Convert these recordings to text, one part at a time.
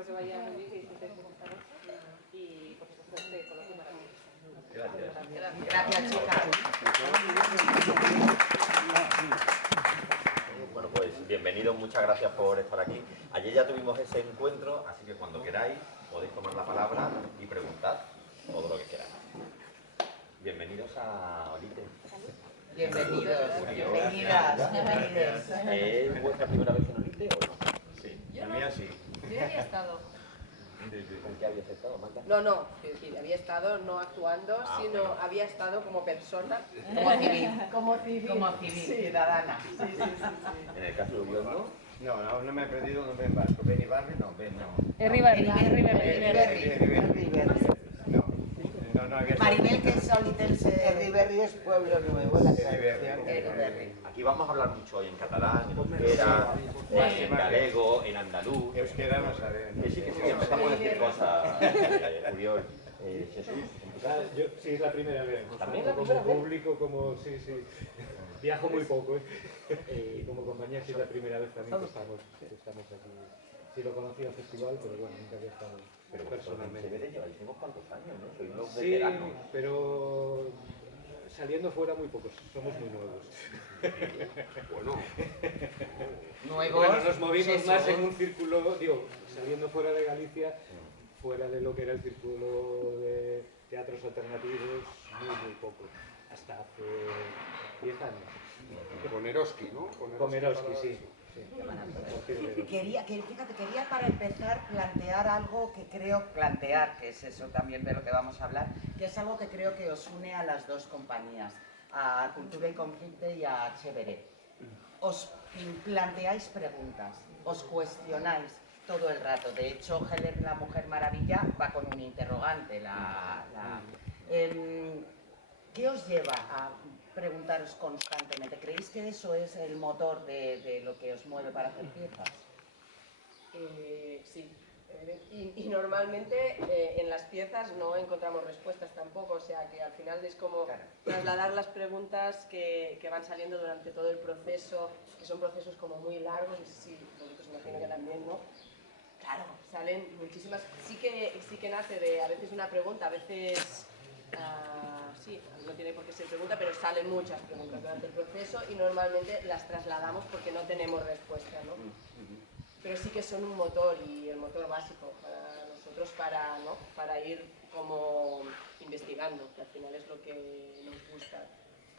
espero que vaya muy bien, que disfrutéis de esta noche y por supuesto este coloquio maravilloso. Gracias, chicas. Bueno, pues bienvenidos, muchas gracias por estar aquí. Ayer ya tuvimos ese encuentro, así que cuando queráis podéis tomar la palabra y preguntar todo lo que queráis. Bienvenidos a Olite. Bienvenidos, bienvenidas, bienvenidos. ¿Es vuestra primera vez en Olite o no? Sí, Yo la no. mía sí. Yo ya había estado. ¿Con qué habías estado, Marta? No, es decir, había estado no actuando, sino bueno. había estado como persona. Como civil. Como civil. Como civil, Sí. ciudadana. Sí. En el caso de Uriol, ¿no? No me he perdido un nombre en vasco. Benibarri, no. Riverri. No había estado. Maribel, que es olitense. Riverri es pueblo nuevo, la Riverri. Riverri. Aquí vamos a hablar mucho hoy en catalán, en euskera, en galego, en andaluz. Euskera no sabe. Que sí, empezamos a decir cosas, Uriol, Jesús. ¿en tu caso? Yo sí, es la primera vez. ¿También la Como primera vez? público, como sí. Viajo muy poco, y como compañía sí es la primera vez también que estamos aquí. Sí lo conocía en festival, pero bueno, nunca había estado Pero personalmente. personalmente lleváis unos cuantos años, ¿no? Sois unos Sí, veteranos. pero saliendo fuera muy pocos, somos muy nuevos. Nuevos. Bueno, nos movimos Jesús. más en un círculo, digo, saliendo fuera de Galicia, fuera de lo que era el círculo de teatros alternativos, muy poco, hasta hace 10 años. Con Eroski, ¿no? Con Eroski, sí. Quería para empezar plantear algo que creo, que es eso también de lo que vamos a hablar, que es algo que creo que os une a las dos compañías, a Cultura y Conflicte y a Chévere. Os planteáis preguntas, os cuestionáis todo el rato. De hecho, Helen, la Mujer Maravilla, va con un interrogante. ¿Qué os lleva a preguntaros constantemente? ¿Creéis que eso es el motor de lo que os mueve para hacer piezas? Sí. Y normalmente en las piezas no encontramos respuestas tampoco, o sea que al final es como trasladar las preguntas que van saliendo durante todo el proceso, que son procesos como muy largos, y sí, vosotros imagino que también, ¿no? Claro, salen muchísimas, sí que nace de a veces una pregunta, a veces sí, no tiene por qué ser pregunta, pero salen muchas preguntas durante el proceso y normalmente las trasladamos porque no tenemos respuesta, ¿no? Pero sí que son un motor, y el motor básico para nosotros para ir como investigando, que al final es lo que nos gusta,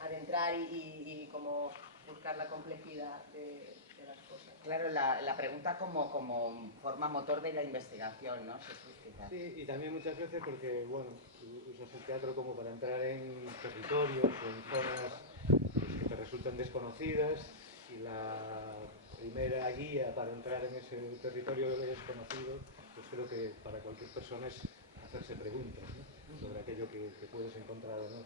adentrar y como buscar la complejidad de las cosas. Claro, la pregunta como forma motor de la investigación, ¿no? Sí, y también muchas veces porque, bueno, usas el teatro como para entrar en territorios o en zonas pues, que te resultan desconocidas, y la primera guía para entrar en ese territorio desconocido, pues creo que para cualquier persona es hacerse preguntas, ¿no? Sobre aquello que puedes encontrar o no.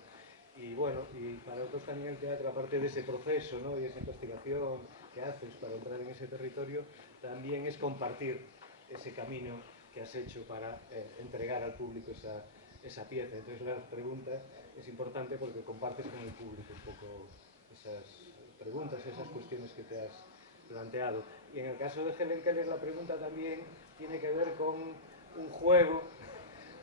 Y bueno, y para otros también el teatro, aparte de ese proceso, ¿no? Y esa investigación que haces para entrar en ese territorio, también es compartir ese camino que has hecho para entregar al público esa pieza. Entonces la pregunta es importante porque compartes con el público un poco esas preguntas, esas cuestiones que te has planteado. Y en el caso de Helen Keller la pregunta también tiene que ver con un juego,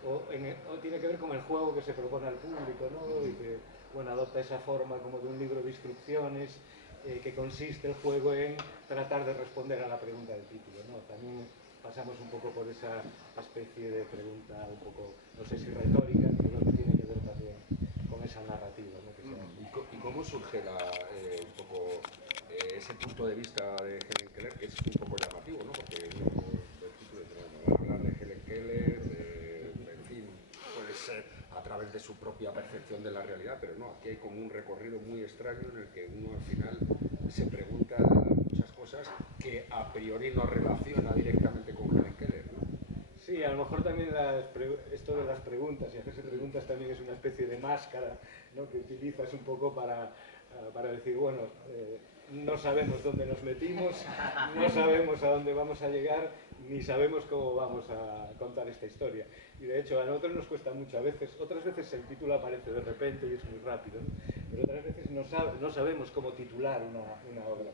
o tiene que ver con el juego que se propone al público, ¿no? Y que, bueno, adopta esa forma como de un libro de instrucciones, que consiste el juego en tratar de responder a la pregunta del título, ¿no? También pasamos un poco por esa especie de pregunta un poco, no sé si retórica, pero que tiene que ver también con esa narrativa, ¿no? ¿Y cómo surge un poco ese punto de vista de Helen Keller, que es un poco llamativo, ¿no? Porque el título me van a hablar de Helen Keller, en fin, puede ser a través de su propia percepción de la realidad, pero no, aquí hay como un recorrido muy extraño en el que uno al final se pregunta muchas cosas que a priori no relaciona directamente con Helen Keller, ¿no? Sí, a lo mejor también esto de las preguntas y hacerse preguntas también es una especie de máscara, ¿no? Que utilizas un poco para decir, bueno, no sabemos dónde nos metimos, no sabemos a dónde vamos a llegar, ni sabemos cómo vamos a contar esta historia. Y de hecho a nosotros nos cuesta muchas veces, otras veces el título aparece de repente y es muy rápido, ¿no? Pero otras veces no sabemos cómo titular una obra.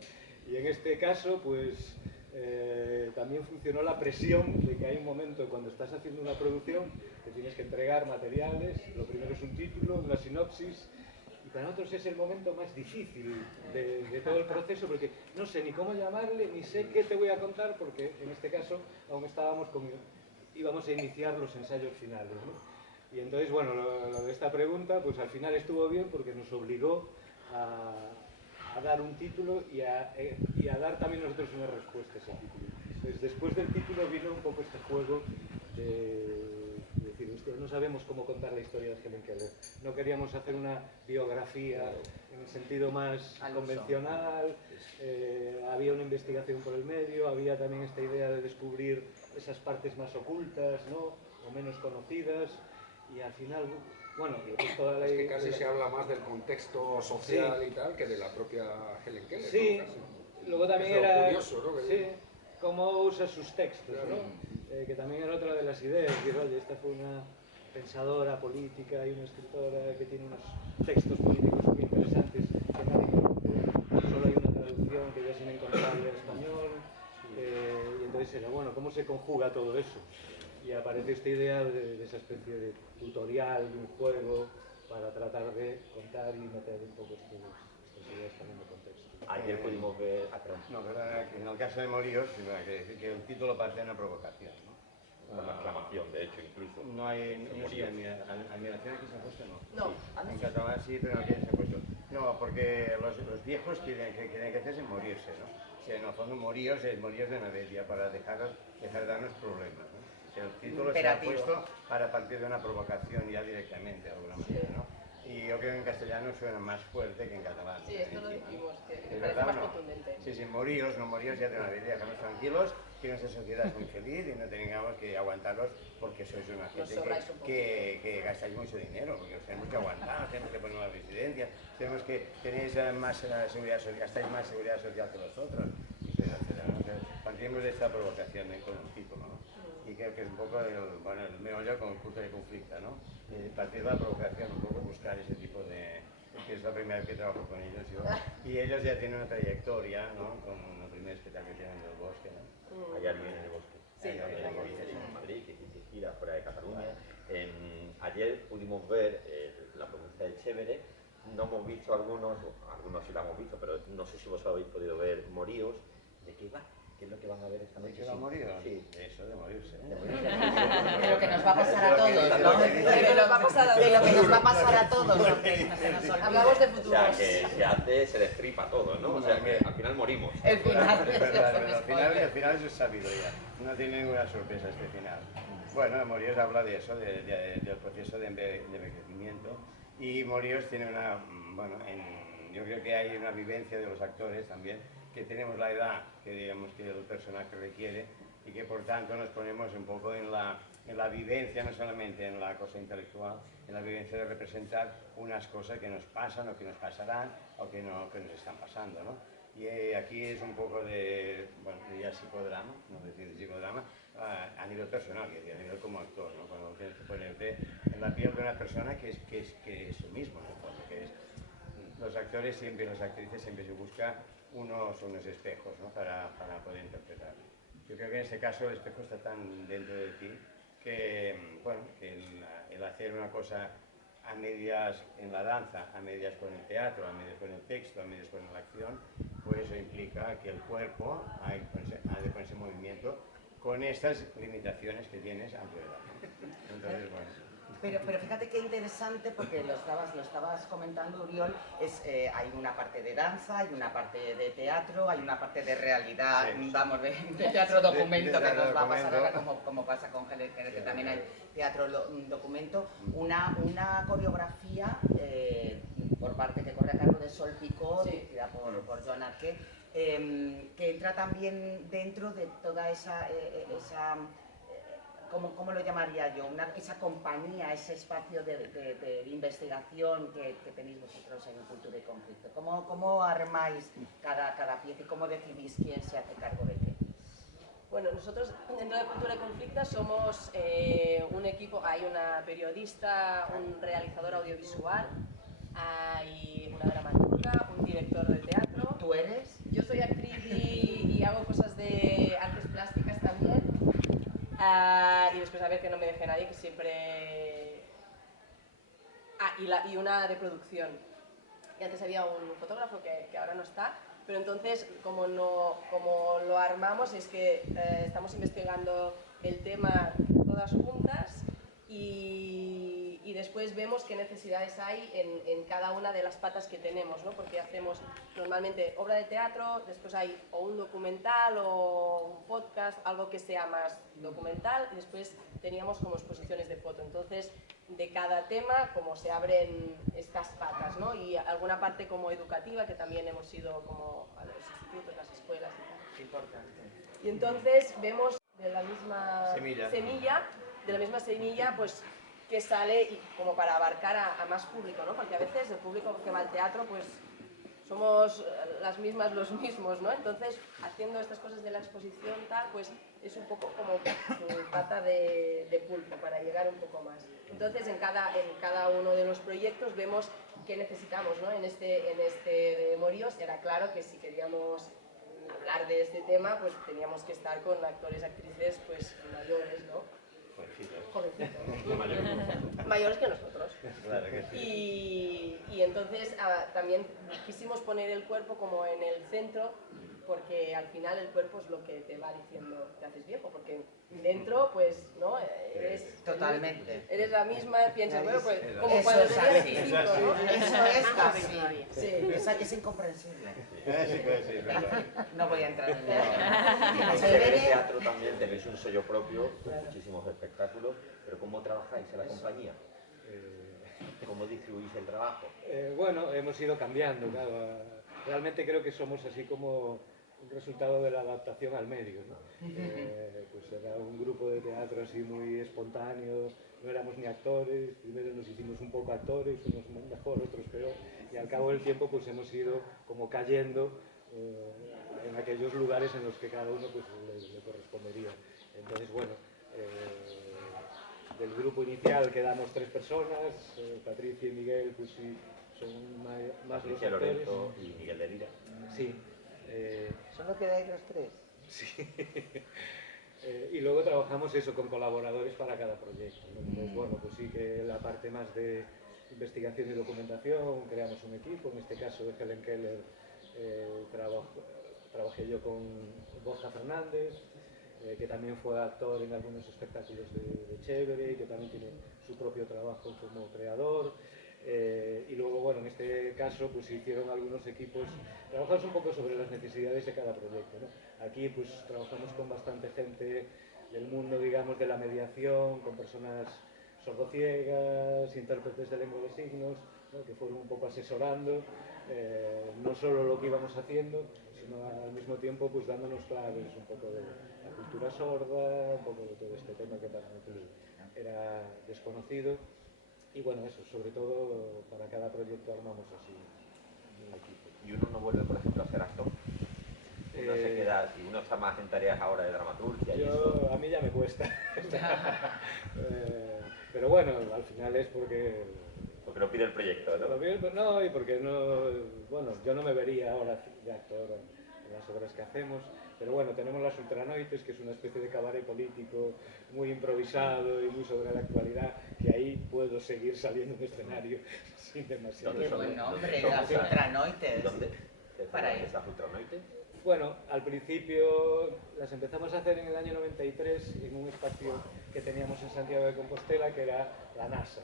Y en este caso, pues también funcionó la presión de que hay un momento cuando estás haciendo una producción que tienes que entregar materiales, lo primero es un título, una sinopsis, y para nosotros es el momento más difícil de todo el proceso, porque no sé ni cómo llamarle, ni sé qué te voy a contar, porque en este caso aún íbamos a iniciar los ensayos finales, ¿no? Y entonces, bueno, lo de esta pregunta, pues al final estuvo bien porque nos obligó a dar un título y a dar también nosotros una respuesta a ese título. Entonces, después del título vino un poco este juego de decir, hostia, no sabemos cómo contar la historia de Helen Keller. No queríamos hacer una biografía en el sentido más convencional, había una investigación por el medio, había también esta idea de descubrir esas partes más ocultas, ¿no? O menos conocidas, y al final, bueno, pues toda la es que casi se habla más del contexto social y tal que de la propia Helen Keller. Sí, ¿no? luego también es lo era curioso, ¿no? sí, cómo usa sus textos, claro. ¿no? Que también era otra de las ideas, decir, oye, esta fue una pensadora política y una escritora que tiene unos textos políticos muy interesantes que nadie conoce, solo hay una traducción que ya es inencontrable al español, y entonces era, bueno, ¿cómo se conjuga todo eso? Y aparece esta idea de esa especie de tutorial, de un juego, para tratar de contar y meter un poco estas ideas también de contexto. Ayer pudimos ver... No, pero en el caso de Moríos, que el título parte de una provocación, ¿no? Una exclamación, de hecho, incluso. No hay, no sé, admiración aquí se ha puesto, no. No. Sí. En catalán sí, pero aquí se ha puesto. No, porque los viejos quieren que hacerse morirse, ¿no? O sea, en el fondo moríos es morir de una vez ya para dejar de darnos problemas, ¿no? O sea, el título se ha puesto para partir de una provocación ya directamente, de alguna manera, ¿no? Y yo creo que en castellano suena más fuerte que en catalán. Sí, esto lo dijimos, que ¿Es parece verdad más o no? contundente. Sí, sí, moríos, no moríos ya de una vez, déjanos tranquilos, que nuestra sociedad es muy feliz y no tengamos que aguantaros porque sois una gente que gastáis mucho dinero, porque os tenemos que aguantar, tenemos que poner una residencia, tenemos que tenéis más seguridad social, gastáis más seguridad social que vosotros, etcétera, ¿no? O sea, partimos de esta provocación con el título, ¿no? Y creo que es un poco el meollo con cultura de conflicto, ¿no? Partir de la provocación, un poco buscar ese tipo de... que es la primera vez que trabajo con ellos yo, y ellos ya tienen una trayectoria, ¿no? Con el primer espectáculo que tienen del bosque, ¿no? Ayer viene en el bosque. Sí, En Madrid, que hiciste gira fuera de Cataluña. Ayer pudimos ver la propuesta de Chévere. No hemos visto algunos sí la hemos visto, pero no sé si vos habéis podido ver Moríos. ¿De qué va? ¿Qué es lo que van a ver esta noche? ¿De qué va a morir? Sí. De eso, de morirse. De lo que nos va a pasar a todos, ¿no? De lo que nos va a pasar a De lo que todos. nos va a pasar a todos, porque no se nos olvide. Hablamos de O futuros. sea, que se destripa todo, ¿no? O sea, que al final morimos. El final. Es verdad, pero al final eso es sabiduría. No tiene ninguna sorpresa este final. Bueno, Moríos habla de eso, del proceso de envejecimiento. Y Moríos tiene una... Bueno, yo creo que hay una vivencia de los actores también, que tenemos la edad que digamos que el personaje requiere y que por tanto nos ponemos un poco en la vivencia, no solamente en la cosa intelectual, en la vivencia de representar unas cosas que nos pasan o que nos pasarán o que nos están pasando, ¿no? Y aquí es un poco de, bueno, diría psicodrama, no decir psicodrama, a nivel personal, que a nivel como actor, ¿no? Cuando tienes que ponerte en la piel de una persona que es eso mismo, en el fondo, que es... Los actores siempre, las actrices siempre se buscan unos espejos, ¿no? para poder interpretar. Yo creo que en este caso el espejo está tan dentro de ti que, bueno, que el hacer una cosa a medias en la danza, a medias con el teatro, a medias con el texto, a medias con la acción, pues eso implica que el cuerpo ha de ponerse en movimiento con estas limitaciones que tienes a tu edad. Entonces, bueno. Pero fíjate qué interesante, porque lo estabas comentando, Uriol, hay una parte de danza, hay una parte de teatro, hay una parte de realidad, Sí. Vamos, de teatro documento, de que nos va a pasar ahora, documento. como pasa con Helen Keller, que también hay teatro documento, una coreografía por parte que corre a cargo de Sol Picó, Sí. dirigida por Joan Arqué, que entra también dentro de toda esa ¿cómo lo llamaría yo? Esa compañía, ese espacio de investigación que tenéis vosotros en Cultura y Conflicto. ¿Cómo armáis cada pieza y cómo decidís quién se hace cargo de qué? Bueno, nosotros dentro de Cultura y Conflicto somos un equipo, hay una periodista, un realizador audiovisual, hay una dramaturga, un director de teatro. Tú ¿Tú eres? Yo soy actriz y hago cosas de artes plásticas también. Y después, a ver, que no me deje nadie, que siempre... y una de producción. Y antes había un fotógrafo que ahora no está, pero entonces, como lo armamos, es que estamos investigando el tema todas juntas y después vemos qué necesidades hay en cada una de las patas que tenemos, ¿no? Porque hacemos normalmente obra de teatro, después hay o un documental o un podcast, algo que sea más documental, y después teníamos como exposiciones de foto. Entonces, de cada tema, como se abren estas patas, ¿no? Y alguna parte como educativa, que también hemos ido como a los institutos, las escuelas y tal. Qué importante. Y entonces vemos de la misma Semilla. pues que sale y como para abarcar a más público, ¿no? Porque a veces el público que va al teatro, pues somos las mismas, los mismos, ¿no? Entonces, haciendo estas cosas de la exposición, tal, pues es un poco como su pata de pulpo para llegar un poco más. Entonces, en cada uno de los proyectos vemos qué necesitamos, ¿no? En este de Moríos era claro que si queríamos hablar de este tema, pues teníamos que estar con actores, actrices, pues mayores, ¿no? Jovencitos. Mayores que nosotros. Claro que sí. Y entonces también quisimos poner el cuerpo como en el centro, porque al final el cuerpo es lo que te va diciendo te haces viejo, porque dentro, pues, ¿no? Eres, Totalmente. eres la misma, piensas, bueno, pues, como Eso cuando es tenías así. 25, ¿no? Eso es así. Sí. Es incomprensible. Sí, verdad. No voy a entrar en En el el teatro también tenéis un sello propio, muchísimos espectáculos, pero ¿cómo trabajáis en la compañía? ¿Cómo distribuís el trabajo? Bueno, hemos ido cambiando, claro. Realmente creo que somos así como un resultado de la adaptación al medio, ¿no? Pues era un grupo de teatro así muy espontáneo, no éramos ni actores, primero nos hicimos un poco actores, unos mejor, otros peor, y al cabo del tiempo pues hemos ido como cayendo en aquellos lugares en los que cada uno pues le correspondería. Entonces, bueno, del grupo inicial quedamos 3 personas, Patricia y Miguel pues sí, son más los Patricia actores. Lorenzo y Miguel de Lira. Sí. ¿Solo quedáis los 3? Sí. Y luego trabajamos eso con colaboradores para cada proyecto, ¿no? Entonces, bueno, pues sí que la parte más de investigación y documentación, creamos un equipo, en este caso de Helen Keller trabajé yo con Borja Fernández, que también fue actor en algunos espectáculos de Chévere y que también tiene su propio trabajo como creador. Y luego, bueno, en este caso pues se hicieron algunos equipos, trabajamos un poco sobre las necesidades de cada proyecto, ¿no? Aquí pues trabajamos con bastante gente del mundo, digamos, de la mediación, con personas sordociegas, intérpretes de lengua de signos, ¿no? Que fueron un poco asesorando, no solo lo que íbamos haciendo, sino al mismo tiempo pues dándonos claves un poco de la cultura sorda, un poco de todo este tema que para nosotros era desconocido. Y bueno, eso, sobre todo para cada proyecto armamos así un equipo. ¿Y uno no vuelve, por ejemplo, a ser actor? Uno se queda, si uno está más en tareas ahora de dramaturgia y eso. A mí ya me cuesta. Pero bueno, al final es porque... Porque lo pide el proyecto, ¿no? No, y porque no... Bueno, yo no me vería ahora de actor en las obras que hacemos, pero bueno, tenemos las Ultranoites, que es una especie de cabaret político muy improvisado y muy sobre la actualidad, que ahí puedo seguir saliendo en escenario sin demasiado... Qué buen nombre, las Ultranoites. ¿Dónde? Para ahí. ¿Esas Ultranoites? Bueno, al principio las empezamos a hacer en el año 93 en un espacio que teníamos en Santiago de Compostela, que era la NASA,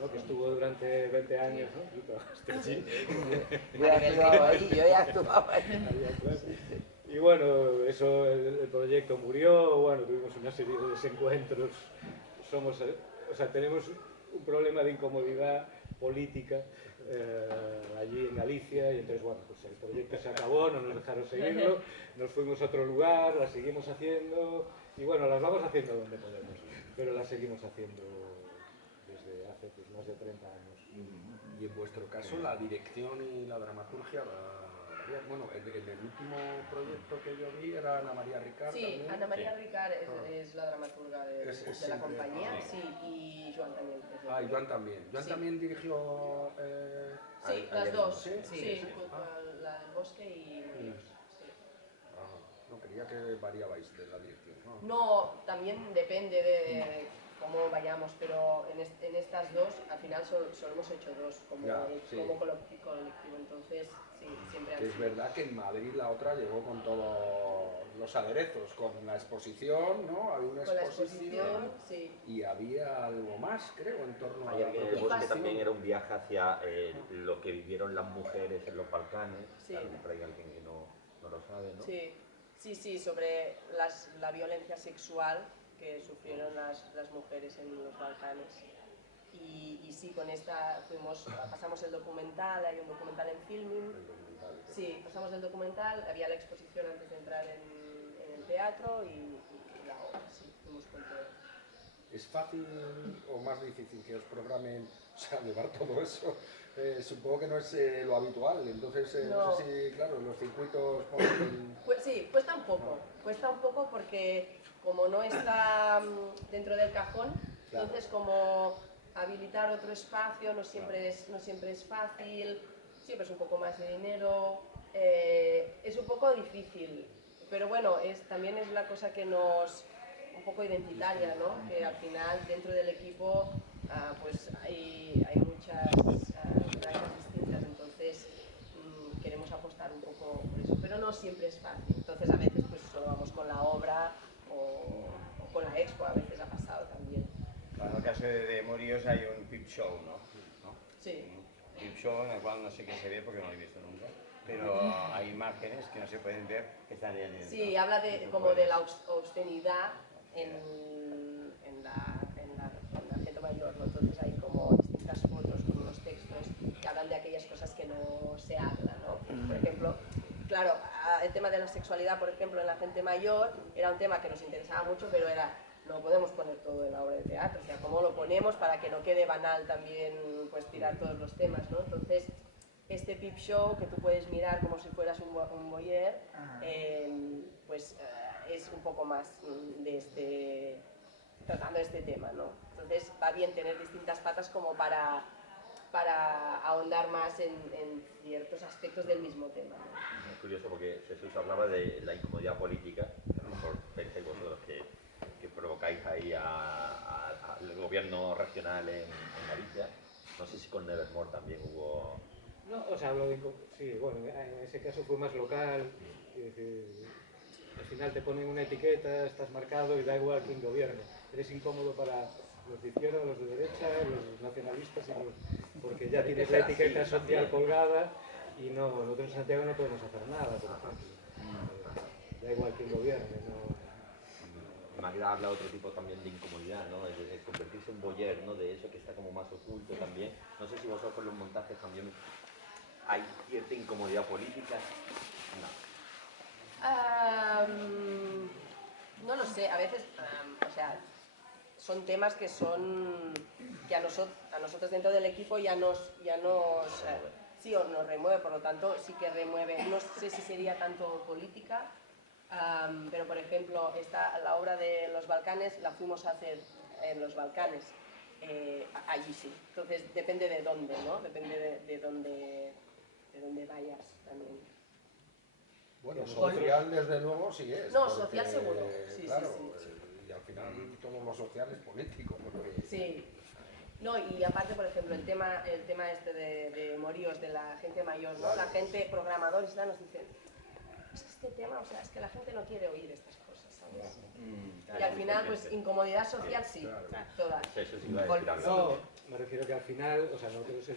¿no? Que estuvo durante 20 años, ¿no? ¿Tú trabajaste allí? Yo he actuado ahí, yo he actuado ahí. Y bueno, eso, el proyecto murió, bueno, tuvimos una serie de desencuentros, tenemos un problema de incomodidad política allí en Galicia, y entonces, bueno, pues el proyecto se acabó, no nos dejaron seguirlo, nos fuimos a otro lugar, las seguimos haciendo, y bueno, las vamos haciendo donde podemos, pero las seguimos haciendo desde hace pues, más de 30 años. Y en vuestro caso, la dirección y la dramaturgia, bueno, en el último proyecto que yo vi era Ana María Ricard. Sí, también. Ana María Ricard es la dramaturga de la compañía, sí, y Joan también. Ah, y Joan también. Joan Sí. también dirigió... Sí, las dos. ¿Sí? Sí, la del bosque y Moríos. Sí. No, creía que variabais de la dirección. No, también depende de cómo vayamos, pero en estas dos, al final solo hemos hecho dos como, Sí. como colectivo, entonces sí, siempre han Que es sido. verdad que en Madrid la otra llegó con todos los aderezos, con la exposición, ¿no? Había una Con la exposición exposición, sí. y había algo más, creo, en torno a Ayer la que el propia bosque exposición. también era un viaje hacia lo que vivieron las mujeres en los Balcanes. Sí. Claro, por ahí alguien que no lo sabe, ¿no? Sí, sobre la violencia sexual que sufrieron las mujeres en los Balcanes. Y sí, con esta pasamos el documental, hay un documental en Filming. Sí, pasamos el documental, había la exposición antes de entrar en el teatro y la obra, sí, fuimos con todo. ¿Es fácil o más difícil que os programen, o sea, llevar todo eso? Supongo que no es lo habitual, entonces no sé si, claro, los circuitos ponen... Pues sí, cuesta un poco porque como no está dentro del cajón, Claro. entonces como habilitar otro espacio no siempre es fácil, siempre es un poco más de dinero, es un poco difícil, pero bueno, también es la cosa que un poco identitaria, ¿no? Que al final dentro del equipo pues hay muchas franjas distintas, entonces queremos apostar un poco por eso, pero no siempre es fácil, entonces a veces pues solo vamos con la obra o con la expo, a veces ha pasado también. En el caso de Moríos hay un peep show, ¿no? Sí. Un peep show en el cual no sé qué se ve porque no lo he visto nunca, pero hay imágenes que no se pueden ver que están ahí dentro. Sí, habla como de la obscenidad en la gente mayor, ¿no? Entonces hay como distintas fotos con unos textos que hablan de aquellas cosas que no se hablan, ¿no? Por ejemplo, claro, el tema de la sexualidad, por ejemplo, en la gente mayor era un tema que nos interesaba mucho, pero no podemos poner todo en la obra de teatro, o sea, ¿cómo lo ponemos para que no quede banal también pues tirar todos los temas, ¿no? Entonces, este peep show que tú puedes mirar como si fueras un voyeur, pues es un poco más tratando este tema, ¿no? Entonces va bien tener distintas patas como para ahondar más en ciertos aspectos del mismo tema, ¿no? Es curioso porque Jesús hablaba de la incomodidad política, a lo mejor pensáis vosotros que provocáis ahí al gobierno regional en Galicia. No sé si con Nevermore también hubo... No, o sea, sí, bueno, en ese caso fue más local, es decir, al final te ponen una etiqueta, estás marcado y da igual quién gobierne. Eres incómodo para los de izquierda, los de derecha, los nacionalistas, porque ya tienes la etiqueta social colgada y nosotros en Santiago no podemos hacer nada, por ejemplo. Da igual quién gobierne, no... Magda habla de otro tipo también de incomodidad, ¿no? Es convertirse en voyeur, ¿no? De eso que está como más oculto también. No sé si vosotros con los montajes también hay cierta incomodidad política. No lo sé, a veces, o sea, son temas que a nosotros dentro del equipo ya nos sí o nos remueve, por lo tanto sí que remueve, no sé si sería tanto política, pero por ejemplo la obra de los Balcanes la fuimos a hacer en los Balcanes, allí sí, entonces depende de dónde, ¿no? Depende de dónde vayas también. Bueno, social desde luego sí es. No, porque, social seguro, sí, claro, sí. Y al final todo lo social es político. Porque... Sí. No, y aparte, por ejemplo, el tema este de Moríos, de la gente mayor, ¿no? Claro. La gente, programadores, nos dicen, este tema, o sea, es que la gente no quiere oír estas cosas, ¿sabes? Y al final, pues, incomodidad social sí, todas. Eso sí iba a decir algo. No, me refiero que al final, o sea, nosotros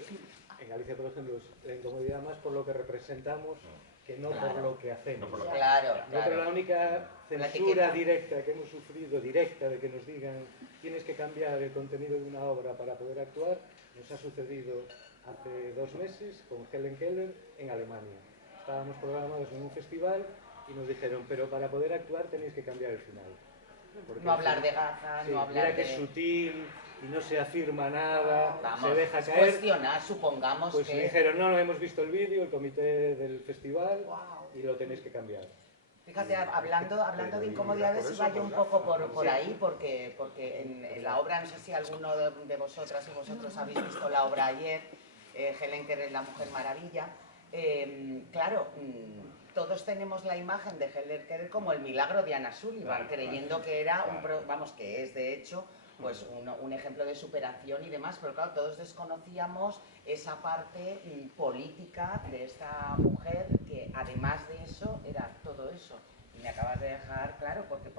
en Galicia, por ejemplo, es la incomodidad más por lo que representamos que no por lo que hacemos. Claro, Nosotros la única La censura etiqueta. directa que hemos sufrido, directa, de que nos digan tienes que cambiar el contenido de una obra para poder actuar, nos ha sucedido hace 2 meses con Helen Keller en Alemania. Estábamos programados en un festival y nos dijeron, pero para poder actuar tenéis que cambiar el final. Porque No hablar de Gaza, sí, no hablar mira que de... es sutil y no se afirma nada, Vamos, se deja es caer. cuestionar, supongamos Pues que... dijeron, no hemos visto el vídeo, el comité del festival, Wow. y lo tenéis que cambiar. Fíjate, hablando de incomodidades, iba yo un poco por ahí, porque en la obra, no sé si alguno de vosotras y vosotros habéis visto la obra ayer, Helen Keller, La Mujer Maravilla, claro, todos tenemos la imagen de Helen Keller como el milagro de Anna Sullivan, creyendo que era vamos, que es de hecho pues un ejemplo de superación y demás, pero claro, todos desconocíamos esa parte política de esta mujer que además de eso era todo eso. Y me acabas de dejar, claro, porque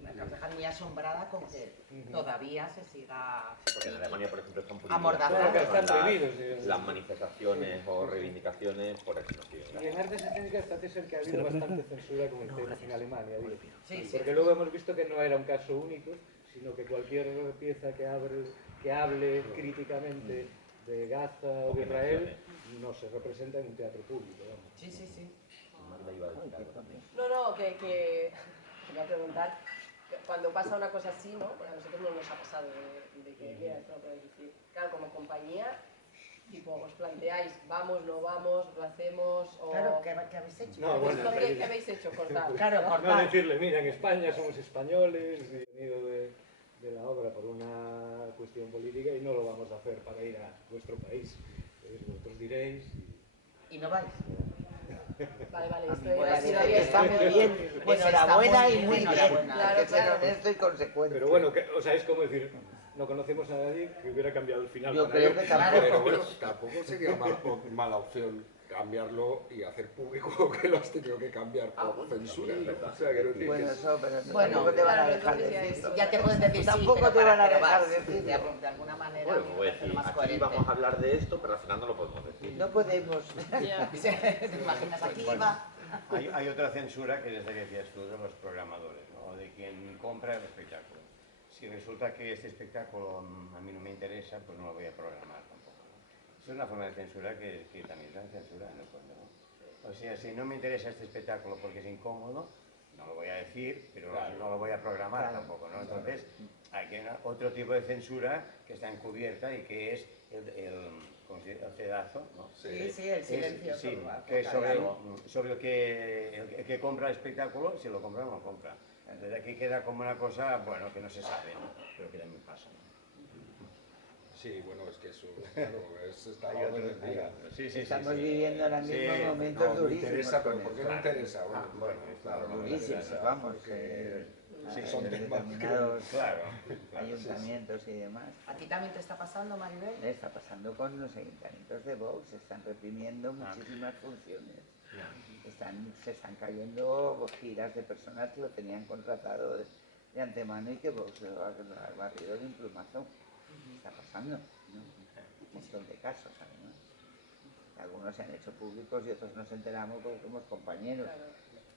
me acabas de dejar muy asombrada con que todavía se siga... Porque en Alemania, por ejemplo, están prohibidos las manifestaciones o reivindicaciones por el genocidio. Y en artes escénicas parece ser que ha habido bastante censura con el tema en Alemania. Sí, porque luego hemos visto que no era un caso único, sino que cualquier pieza que hable críticamente de Gaza o de Israel no se representa en un teatro público. Vamos. Sí, sí, sí. No, que voy a preguntar, cuando pasa una cosa así, ¿no? Bueno, a nosotros no nos ha pasado de que, mira, esto no podéis decir. Claro, como compañía, tipo, os planteáis, vamos, no vamos, lo hacemos, o... Claro, ¿qué habéis hecho? No, bueno, ¿Qué habéis hecho? Cortar. Claro, no cortar. decirle, mira, en España somos españoles, y venido de la obra por una cuestión política y no lo vamos a hacer para ir a vuestro país. Entonces vosotros diréis... ¿Y no vais? Vale, esto Bueno, era sí, así, Está muy bien. Pues Enhorabuena está muy y bien, muy bien. enhorabuena. Hay que ser Claro. honesto y consecuente. Pero bueno, o sea, es como decir, no conocemos a nadie que hubiera cambiado el final. Yo para creo ello. que tampoco. Pero bueno, tampoco sería mala opción cambiarlo y hacer público que lo has tenido que cambiar por censura. O sea, quiero decir Bueno, que eso, pero Bueno, tampoco te van a claro, dejar entonces ya decir. eso. Ya te puedes decir sí, Tampoco pero te van a pero dejar vas, decir. de alguna manera Bueno, voy a es decir, más aquí coherente. vamos a hablar de esto, pero al final no lo podemos decir. No podemos. ¿Te imaginas aquí Bueno, va? hay otra censura que es la que decías tú de los programadores, ¿no? O de quien compra el espectáculo. Si resulta que este espectáculo a mí no me interesa, pues no lo voy a programar tampoco, ¿no? Eso es una forma de censura que también es una censura en el fondo, ¿no? O sea, si no me interesa este espectáculo porque es incómodo, no lo voy a decir, pero no lo voy a programar tampoco, ¿no? Entonces, hay otro tipo de censura que está encubierta y que es el cedazo, ¿no? Sí, el silencio. Sí, sobre- que es sobre el que compra el espectáculo, si lo compra o no lo compra. Entonces aquí queda como una cosa, bueno, que no se sabe, ¿no? Pero que también pasa, ¿no? sí, bueno, es que eso, claro, está a la Hay orden otro- del día. Sí, sí, Estamos sí. viviendo ahora mismo Sí, momentos No, me durísimos. interesa, pero con ¿por qué esto. me interesa? Bueno, claro, Durísimos, claro, vamos. Sí, son de temas que- determinados Claro. ayuntamientos y demás. ¿A ti también te está pasando, Maribel? Le está pasando con los ayuntamientos de Vox, están reprimiendo muchísimas funciones. Se están cayendo giras de personas que lo tenían contratado de antemano y que Vox lo ha barrido de un plumazo. Está pasando, ¿no? Un montón de casos, además. Algunos se han hecho públicos y otros nos enteramos porque somos compañeros.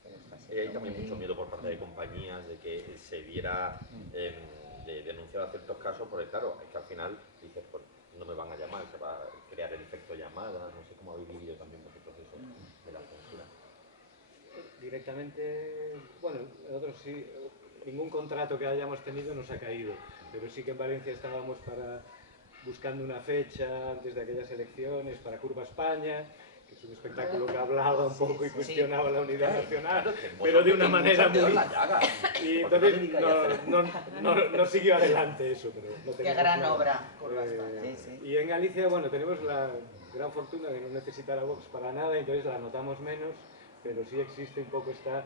Pero está Y hay siendo también muy- mucho miedo por parte de compañías de que se viera de denunciar a ciertos casos, porque claro, es que al final dices, pues no me van a llamar, se va a crear el efecto llamada, no sé cómo habéis vivido también vosotros eso de la censura. Directamente, bueno, nosotros sí, ningún contrato que hayamos tenido nos ha caído, pero sí que en Valencia estábamos buscando una fecha antes de aquellas elecciones para Curva España, que es un espectáculo que hablaba un poco y cuestionaba la unidad nacional, pero de una manera muy... Y entonces no siguió adelante eso, pero no Qué teníamos gran nada. obra, Curva España. Sí, sí. Y en Galicia, bueno, tenemos la gran fortuna de no necesitar a Vox para nada, entonces la notamos menos, pero sí existe un poco esta,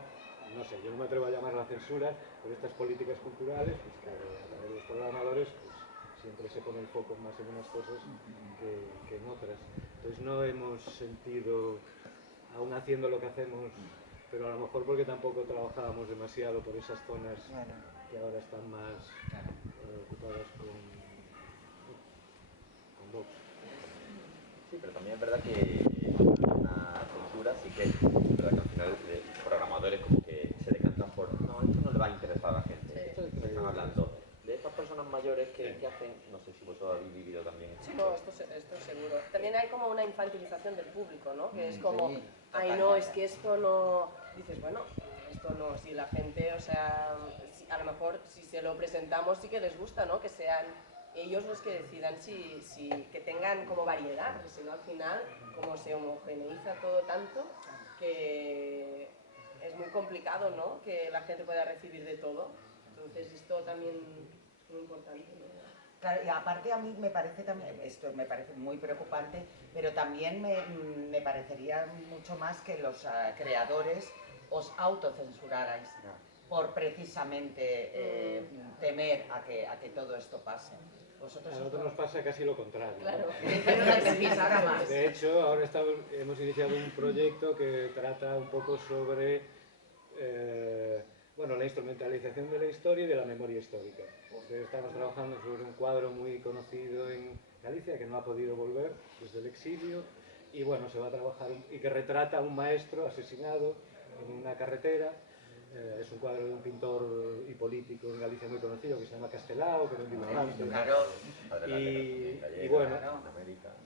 no sé, yo no me atrevo a llamarla censura, pero estas políticas culturales, pues que a través de los programadores, pues siempre se pone el foco más en unas cosas que en otras. Entonces no hemos sentido, aún haciendo lo que hacemos, pero a lo mejor porque tampoco trabajábamos demasiado por esas zonas Claro. que ahora están más ocupadas con Vox. Sí, pero también es verdad que una censura sí que es verdad que al final los programadores como que se decantan por no, esto no le va a interesar a la gente. Sí. Esto es que están hablando de estas personas mayores que hacen, no sé si vosotros habéis vivido también Sí, no, esto seguro. También hay como una infantilización del público, ¿no? Que es como, Sí, ay no, es que esto no... Dices, bueno, esto no, si la gente, o sea, a lo mejor si se lo presentamos sí que les gusta, ¿no? Que sean ellos los que decidan que tengan como variedad, porque si no al final como se homogeneiza todo tanto que es muy complicado, ¿no? Que la gente pueda recibir de todo. Entonces esto también es muy importante, ¿no? Claro, y aparte a mí me parece también, esto me parece muy preocupante, pero también me parecería mucho más que los creadores os autocensurarais por precisamente temer a que todo esto pase. A nosotros nos pasa casi lo contrario. Claro. De hecho, ahora hemos iniciado un proyecto que trata un poco sobre bueno, la instrumentalización de la historia y de la memoria histórica. Estamos trabajando sobre un cuadro muy conocido en Galicia que no ha podido volver desde el exilio y bueno, se va a trabajar y que retrata a un maestro asesinado en una carretera. Es un cuadro de un pintor y político en Galicia muy conocido que se llama Castelao, que era un dibujante. Y bueno,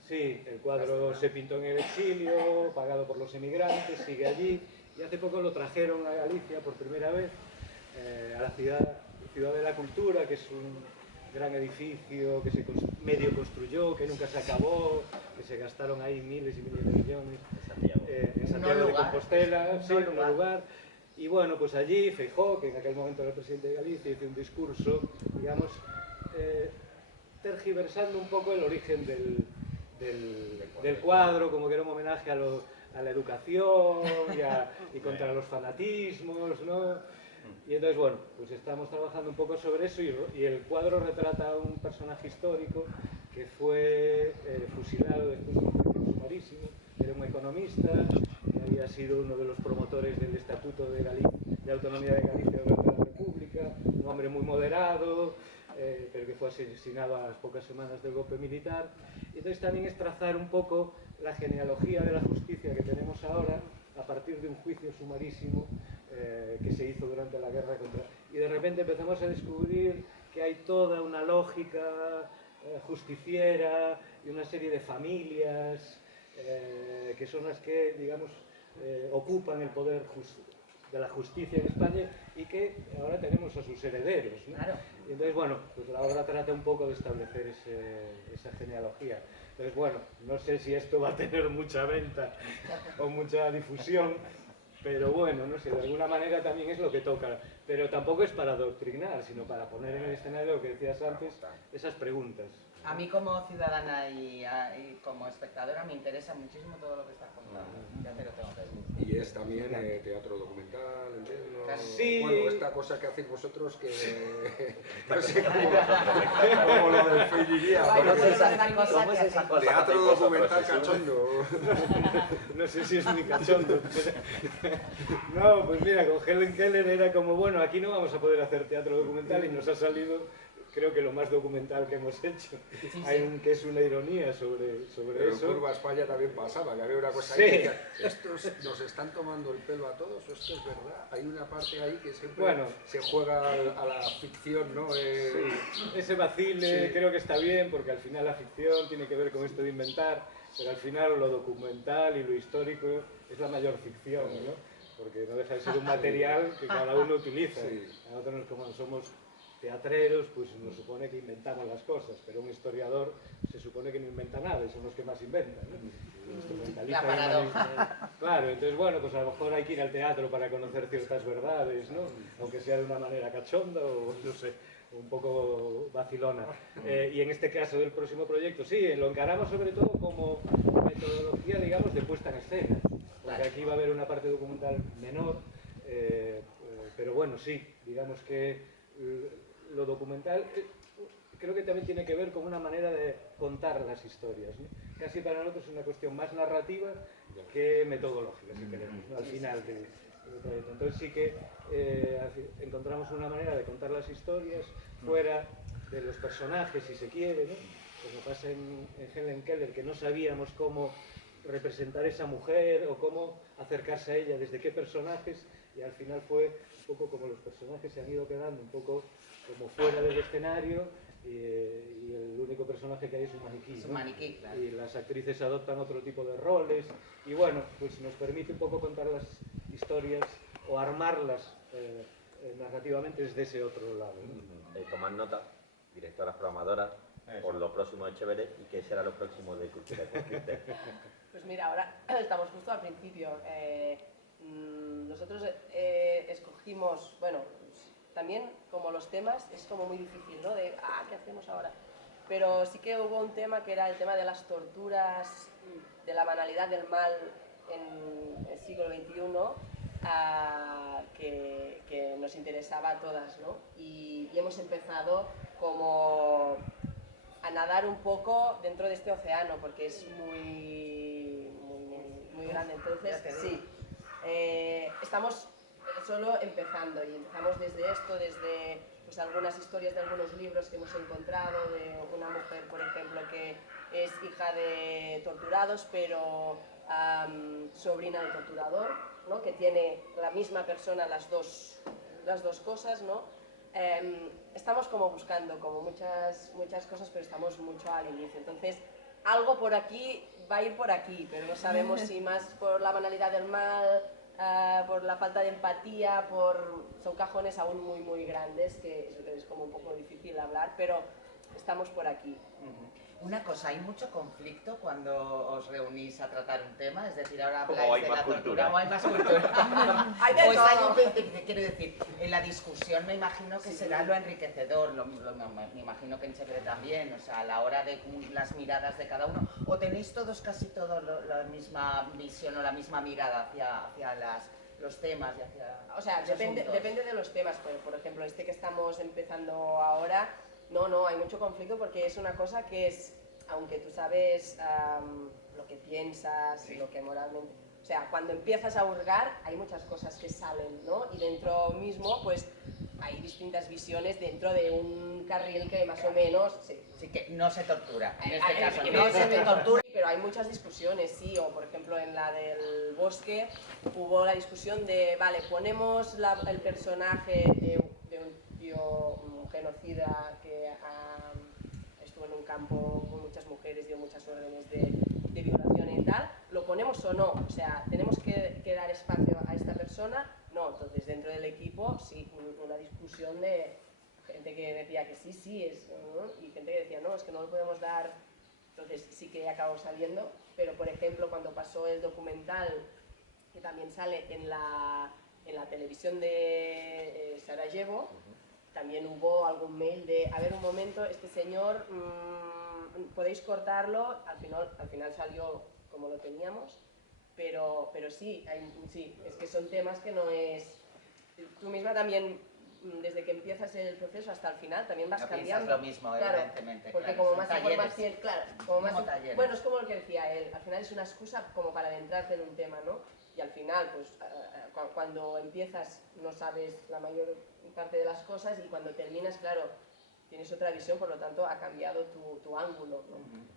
sí, el cuadro se pintó en el exilio, pagado por los emigrantes, sigue allí. Y hace poco lo trajeron a Galicia por primera vez, a la Ciudad de la Cultura, que es un gran edificio que se medio construyó, que nunca se acabó, que se gastaron ahí miles y miles de millones. En Santiago de Compostela, sí, en un lugar. Y bueno, pues allí Feijóo, que en aquel momento era el presidente de Galicia, hizo un discurso, digamos, tergiversando un poco el origen del cuadro, como que era un homenaje a la educación y contra los fanatismos, ¿no? Y entonces, bueno, pues estamos trabajando un poco sobre eso y el cuadro retrata a un personaje histórico que fue fusilado después de un juicio sumarísimo. Era un economista, que había sido uno de los promotores del Estatuto de Autonomía de Galicia durante la República, un hombre muy moderado, pero que fue asesinado a las pocas semanas del golpe militar. Y entonces también es trazar un poco la genealogía de la justicia que tenemos ahora a partir de un juicio sumarísimo que se hizo durante la guerra contra... Y de repente empezamos a descubrir que hay toda una lógica justiciera y una serie de familias que son las que, digamos, ocupan el poder de la justicia en España y que ahora tenemos a sus herederos, ¿no? Claro. Y entonces, bueno, pues la obra trata un poco de establecer esa genealogía. Entonces, bueno, no sé si esto va a tener mucha venta o mucha difusión, pero bueno, no sé, de alguna manera también es lo que toca. Pero tampoco es para adoctrinar, sino para poner en el escenario, lo que decías antes, esas preguntas. A mí como ciudadana y como espectadora me interesa muchísimo todo lo que estás contando. Ya te lo tengo que decir. Y es también teatro documental, entiendo. Sí. Bueno, esta cosa que hacéis vosotros que no sé cómo lo definiría. ¿Cómo pero es esa cosa? teatro documental cachondo. No sé si es muy cachondo. No, pues mira, con Helen Keller era como, bueno, aquí no vamos a poder hacer teatro documental y nos ha salido, creo que lo más documental que hemos hecho. Hay un que es una ironía sobre Pero eso. en Curva España también pasaba, que había una cosa Sí. ahí que decía, estos nos están tomando el pelo a todos, o esto es verdad. Hay una parte ahí que siempre se juega a la ficción, ¿no? Sí. Ese vacile Sí. creo que está bien, porque al final la ficción tiene que ver con esto de inventar, pero al final lo documental y lo histórico es la mayor ficción, ¿no? Porque no deja de ser un material que cada uno utiliza. Sí. Nosotros, como somos teatreros, pues nos supone que inventamos las cosas, pero un historiador se supone que no inventa nada y son los que más inventan, ¿no? La paradoja. Claro, entonces bueno, pues a lo mejor hay que ir al teatro para conocer ciertas verdades, ¿no? Aunque sea de una manera cachonda o no sé, un poco vacilona. Y en este caso del próximo proyecto, sí, lo encaramos sobre todo como metodología, digamos, de puesta en escena, porque aquí va a haber una parte documental menor, pero bueno, sí, digamos que lo documental creo que también tiene que ver con una manera de contar las historias, ¿no? Casi para nosotros es una cuestión más narrativa que metodológica, si queremos, ¿no? Al final del proyecto. Entonces sí que encontramos una manera de contar las historias fuera de los personajes, si se quiere, ¿no? Como pasa en Helen Keller, que no sabíamos cómo representar esa mujer o cómo acercarse a ella, desde qué personajes, y al final fue un poco como los personajes se han ido quedando un poco como fuera del escenario y el único personaje que hay es un maniquí, ¿no? Es un maniquí, claro. Y las actrices adoptan otro tipo de roles y bueno, pues nos permite un poco contar las historias o armarlas narrativamente desde ese otro lado, ¿no? Tomar nota, directoras programadoras, por lo próximo de Chévere y qué será lo próximo de Cultura y Conflicte. Pues mira, ahora estamos justo al principio. Nosotros escogimos, bueno, también como los temas es como muy difícil, ¿no? ¿Qué hacemos ahora? pero sí que hubo un tema que era el tema de las torturas, de la banalidad del mal en el siglo XXI, que nos interesaba a todas, ¿no? Y hemos empezado como a nadar un poco dentro de este océano, porque es muy grande. Entonces, sí, estamos solo empezando, y empezamos desde esto, desde pues, algunas historias de algunos libros que hemos encontrado, de una mujer, por ejemplo, que es hija de torturados, pero sobrina del torturador, ¿no? Que tiene la misma persona las dos cosas, ¿no? Estamos como buscando como muchas cosas, pero estamos mucho al inicio. Entonces, algo por aquí va a ir por aquí, pero no sabemos si más por la banalidad del mal, por la falta de empatía, son cajones aún muy grandes, que es como un poco difícil hablar, pero estamos por aquí. Una cosa, ¿hay mucho conflicto cuando os reunís a tratar un tema? Es decir, ahora ¿Cómo habláis hay de más la tortura, cultura? o hay más cultura. Hay de Pues hay todo. quiero decir, en la discusión me imagino que será lo enriquecedor, me imagino que en Chepre también, o sea, a la hora de las miradas de cada uno, o tenéis casi todos la misma visión o la misma mirada hacia los temas y hacia O sea, los depende asuntos. de los temas. Por ejemplo, este que estamos empezando ahora, no, hay mucho conflicto porque es una cosa que es, aunque tú sabes lo que piensas y lo que moralmente... O sea, cuando empiezas a hurgar hay muchas cosas que salen, ¿no? Y dentro mismo, pues, hay distintas visiones dentro de un carril que más o menos... Sí, que no se tortura, en este Hay- caso, hay- no se tortura. Pero hay muchas discusiones, sí, o por ejemplo en la del bosque hubo la discusión de, vale, ponemos el personaje de un tío, un genocida que estuvo en un campo con muchas mujeres, dio muchas órdenes de violación y tal, ¿lo ponemos o no? O sea, ¿tenemos que dar espacio a esta persona? No, entonces dentro del equipo sí, una discusión de gente que decía que sí, ¿no? Y gente que decía, no, es que no lo podemos dar. Entonces sí que acabó saliendo, pero por ejemplo cuando pasó el documental, que también sale en la televisión de Sarajevo, también hubo algún mail de, a ver un momento, este señor, podéis cortarlo, al final salió como lo teníamos, pero sí, sí, es que son temas que no es... Tú misma también, desde que empiezas el proceso hasta el final, también vas No cambiando. piensas lo mismo, Claro, evidentemente. porque claro, como son más talleres. información, claro, como más, talleres. bueno, es como lo que decía él, al final es una excusa como para adentrarte en un tema, ¿no? Y al final, pues, cuando empiezas no sabes la mayor parte de las cosas y cuando terminas, claro, tienes otra visión, por lo tanto ha cambiado tu ángulo, ¿no?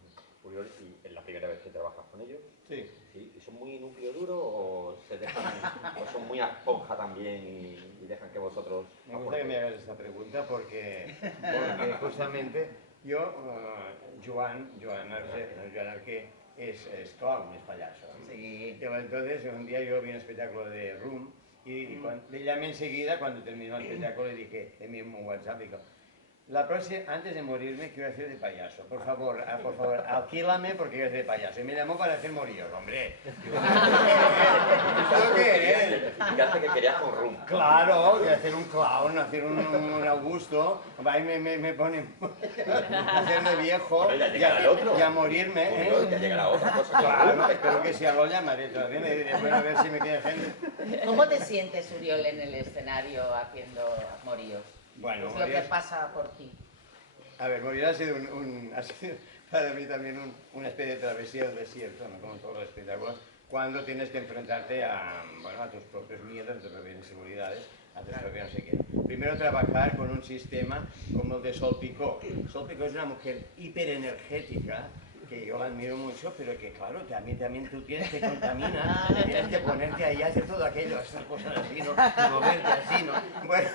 Uriol, ¿y es la primera vez que trabajas con ellos? Sí. ¿Sí? ¿Y son muy núcleo duro o o son muy esponja también y dejan que vosotros... Me gusta que me hagas esta pregunta porque justamente yo, Joan Arqué es clown, es payaso. Sí. Y entonces un día yo vi un espectáculo de Room y le llamé enseguida cuando terminó el espectáculo y dije, envié un WhatsApp y digo, la próxima, antes de morirme, quiero hacer de payaso. Por favor, alquílame porque quiero hacer de payaso. Y me llamó para hacer morir, hombre. Digo, ¿esto qué es? Explicaste que querías con Rum. Claro, que hacer un clown, hacer un Augusto, va y me pone a hacer de viejo Bueno, ya llegará el otro. y a morirme. Uriol, ya llegará otra cosa. Claro, espero que si lo llamaré todavía, le diré, bueno, a ver si me queda gente. ¿Cómo te sientes, Uriol, en el escenario haciendo moríos? Bueno, ¿Qué es lo que Moríos- pasa por ti? A ver, morir ha sido, ha sido para mí también una especie de travesía del desierto, ¿no? Como todos los espectáculos, cuando tienes que enfrentarte a tus propios miedos, a tus propias inseguridades, a tus propias no sé qué. Primero trabajar con un sistema como el de Sol Picó. Sol Picó es una mujer hiperenergética, que yo la admiro mucho, pero que claro, también tú tienes que contaminar, tienes que ponerte ahí a hacer todo aquello, hacer cosas así, ¿no? Y moverte así, ¿no? Bueno,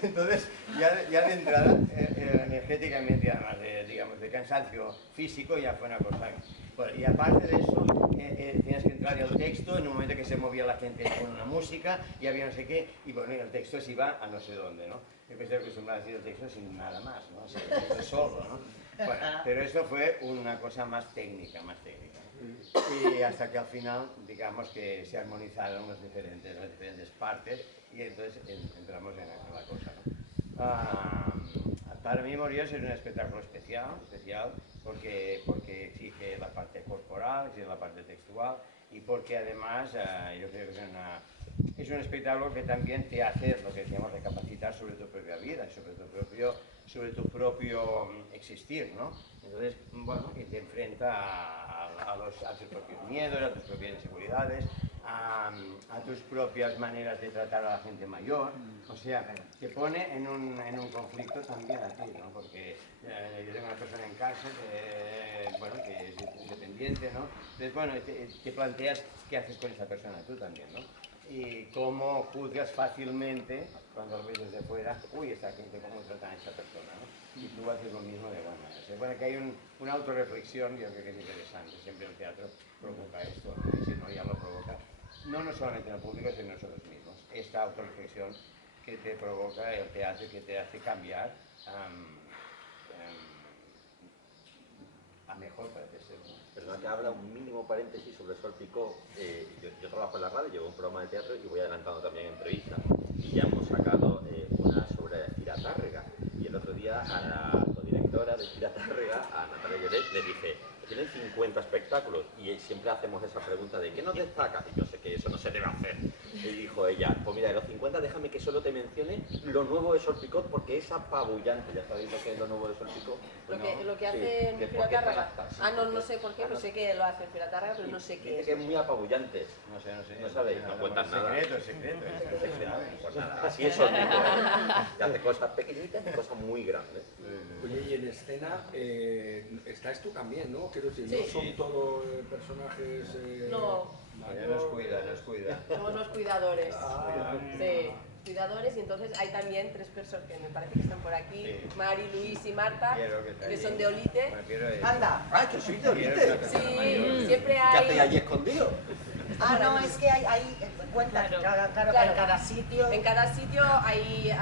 entonces ya de entrada, energéticamente, además digamos, de cansancio físico, ya fue una cosa. Bueno, y aparte de eso, tienes que entrar al texto en un momento que se movía la gente con una música y había no sé qué, y bueno, y el texto se iba a no sé dónde, ¿no? Yo pensé acostumbrado a decir el texto sin nada más, ¿no? O sea, el texto solo, ¿no? Bueno, pero eso fue una cosa más técnica, Y hasta que al final, digamos que se armonizaron las diferentes partes y entonces entramos en la cosa, ¿no? Para mí Moríos es un espectáculo especial porque exige la parte corporal, exige la parte textual y porque además yo creo que es un espectáculo que también te hace lo que decíamos, recapacitar sobre tu propia vida y sobre tu propio existir, ¿no? Entonces, bueno, y te enfrenta a tus propios miedos, a tus propias inseguridades, a tus propias maneras de tratar a la gente mayor, o sea, te pone en un conflicto también a ti, ¿no? Porque yo tengo una persona en casa que es independiente, ¿no? Entonces, bueno, te planteas qué haces con esa persona tú también, ¿no? Y cómo juzgas fácilmente cuando lo ves desde fuera, uy, esta gente, cómo tratan a esta persona, ¿no? Y tú haces lo mismo de buena manera. Bueno, que hay una autorreflexión, yo creo que es interesante, siempre el teatro provoca esto, ¿no? Y si no, ya lo provoca, no solamente en el público, sino en nosotros mismos. Esta autorreflexión que te provoca el teatro, que te hace cambiar a mejor, parece ser, ¿no? Perdona que abra un mínimo paréntesis sobre Sol Picó. Yo trabajo en la radio, llevo un programa de teatro y voy adelantando también entrevistas. Y ya hemos sacado una sobre Firatárrega. Y el otro día a la codirectora de Firatárrega, a Natalia Lloret, le dije, tienen 50 espectáculos y siempre hacemos esa pregunta de ¿qué nos destaca? Y yo sé que eso no se debe hacer. Y dijo ella, pues mira, de los 50 déjame que solo te mencione lo nuevo de Sol Picó porque es apabullante. ¿Ya sabéis lo que es lo nuevo de Sol Picó? Lo que hace en Firatárrega. No sé por qué, no sé qué lo hace en Firatárrega, pero no sé qué Dice es. que es muy apabullante. No sé. No sabéis, no cuentan nada. Secreto. Pues nada, así es Sol Picó. Que hace cosas pequeñitas y cosas muy grandes. Oye, y en escena estás tú también, ¿no? Quiero decir, no son todos personajes... No. Nos cuida. Somos los cuidadores. Sí, cuidadores, y entonces hay también 3 personas que me parece que están por aquí, Sí. Mari, Luis y Marta, que son de Olite. Anda. ¡Ay, que soy de Olite! Sí, siempre ¿Qué hacéis hay... allí escondido? Ah, no, es que hay cuenta, claro, en cada sitio. En cada sitio hay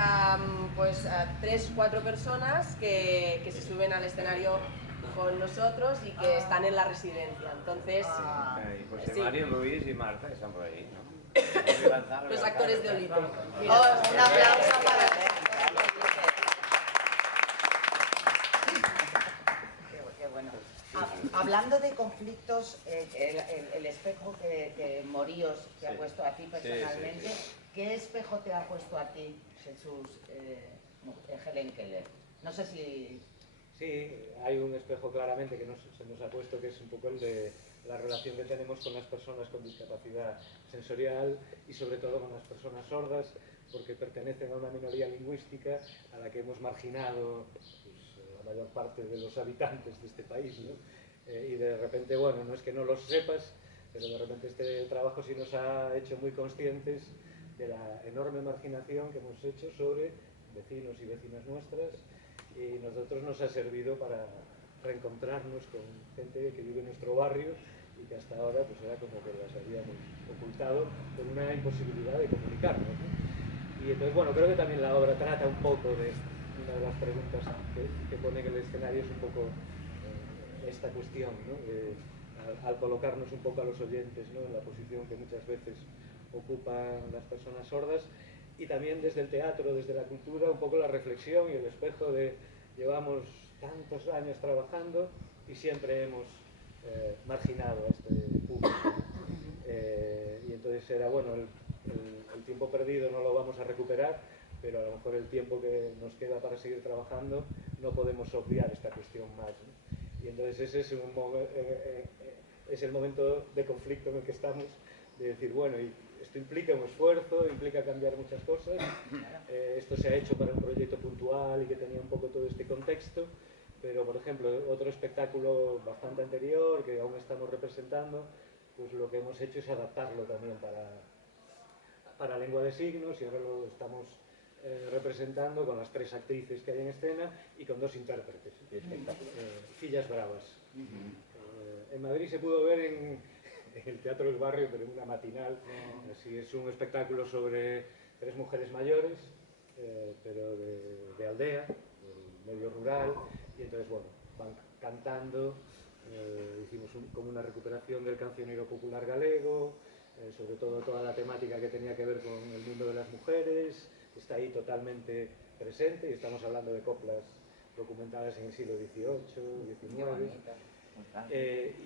3, 4 personas que se suben al escenario con nosotros y que están en la residencia. Entonces, Pues sí. Mario, Luis y Marta que están por ahí, ¿no? Los actores de Olite. Un aplauso para Qué bueno. Hablando de conflictos, el espejo que Moríos te ha puesto a ti personalmente, ¿qué espejo te ha puesto a ti, Jesús, Helen Keller? No sé si... Sí, hay un espejo claramente que se nos ha puesto, que es un poco el de la relación que tenemos con las personas con discapacidad sensorial y sobre todo con las personas sordas, porque pertenecen a una minoría lingüística a la que hemos marginado la mayor parte de los habitantes de este país, ¿no? Y de repente, bueno, no es que no los sepas, pero de repente este trabajo sí nos ha hecho muy conscientes de la enorme marginación que hemos hecho sobre vecinos y vecinas nuestras, y nosotros nos ha servido para reencontrarnos con gente que vive en nuestro barrio y que hasta ahora pues era como que las habíamos ocultado por una imposibilidad de comunicarnos, ¿no? Y entonces, bueno, creo que también la obra trata un poco de una de las preguntas que pone en el escenario, es un poco esta cuestión, ¿no? Al colocarnos un poco a los oyentes, ¿no? En la posición que muchas veces ocupan las personas sordas, y también desde el teatro, desde la cultura, un poco la reflexión y el espejo de llevamos tantos años trabajando y siempre hemos marginado a este público. Y entonces era, bueno, el tiempo perdido no lo vamos a recuperar, pero a lo mejor el tiempo que nos queda para seguir trabajando no podemos obviar esta cuestión más, ¿no? Y entonces ese es el momento de conflicto en el que estamos, de decir, bueno, y esto implica un esfuerzo, implica cambiar muchas cosas, esto se ha hecho para un proyecto puntual y que tenía un poco todo este contexto, pero por ejemplo otro espectáculo bastante anterior que aún estamos representando, pues lo que hemos hecho es adaptarlo también para lengua de signos, y ahora lo estamos representando con las 3 actrices que hay en escena y con 2 intérpretes. Fillas Bravas. En Madrid se pudo ver en el Teatro del Barrio, pero en una matinal. Así es un espectáculo sobre 3 mujeres mayores, pero de aldea, del medio rural, y entonces, bueno, van cantando. Hicimos como una recuperación del cancionero popular galego, sobre todo toda la temática que tenía que ver con el mundo de las mujeres, está ahí totalmente presente, y estamos hablando de coplas documentadas en el siglo XVIII, XIX,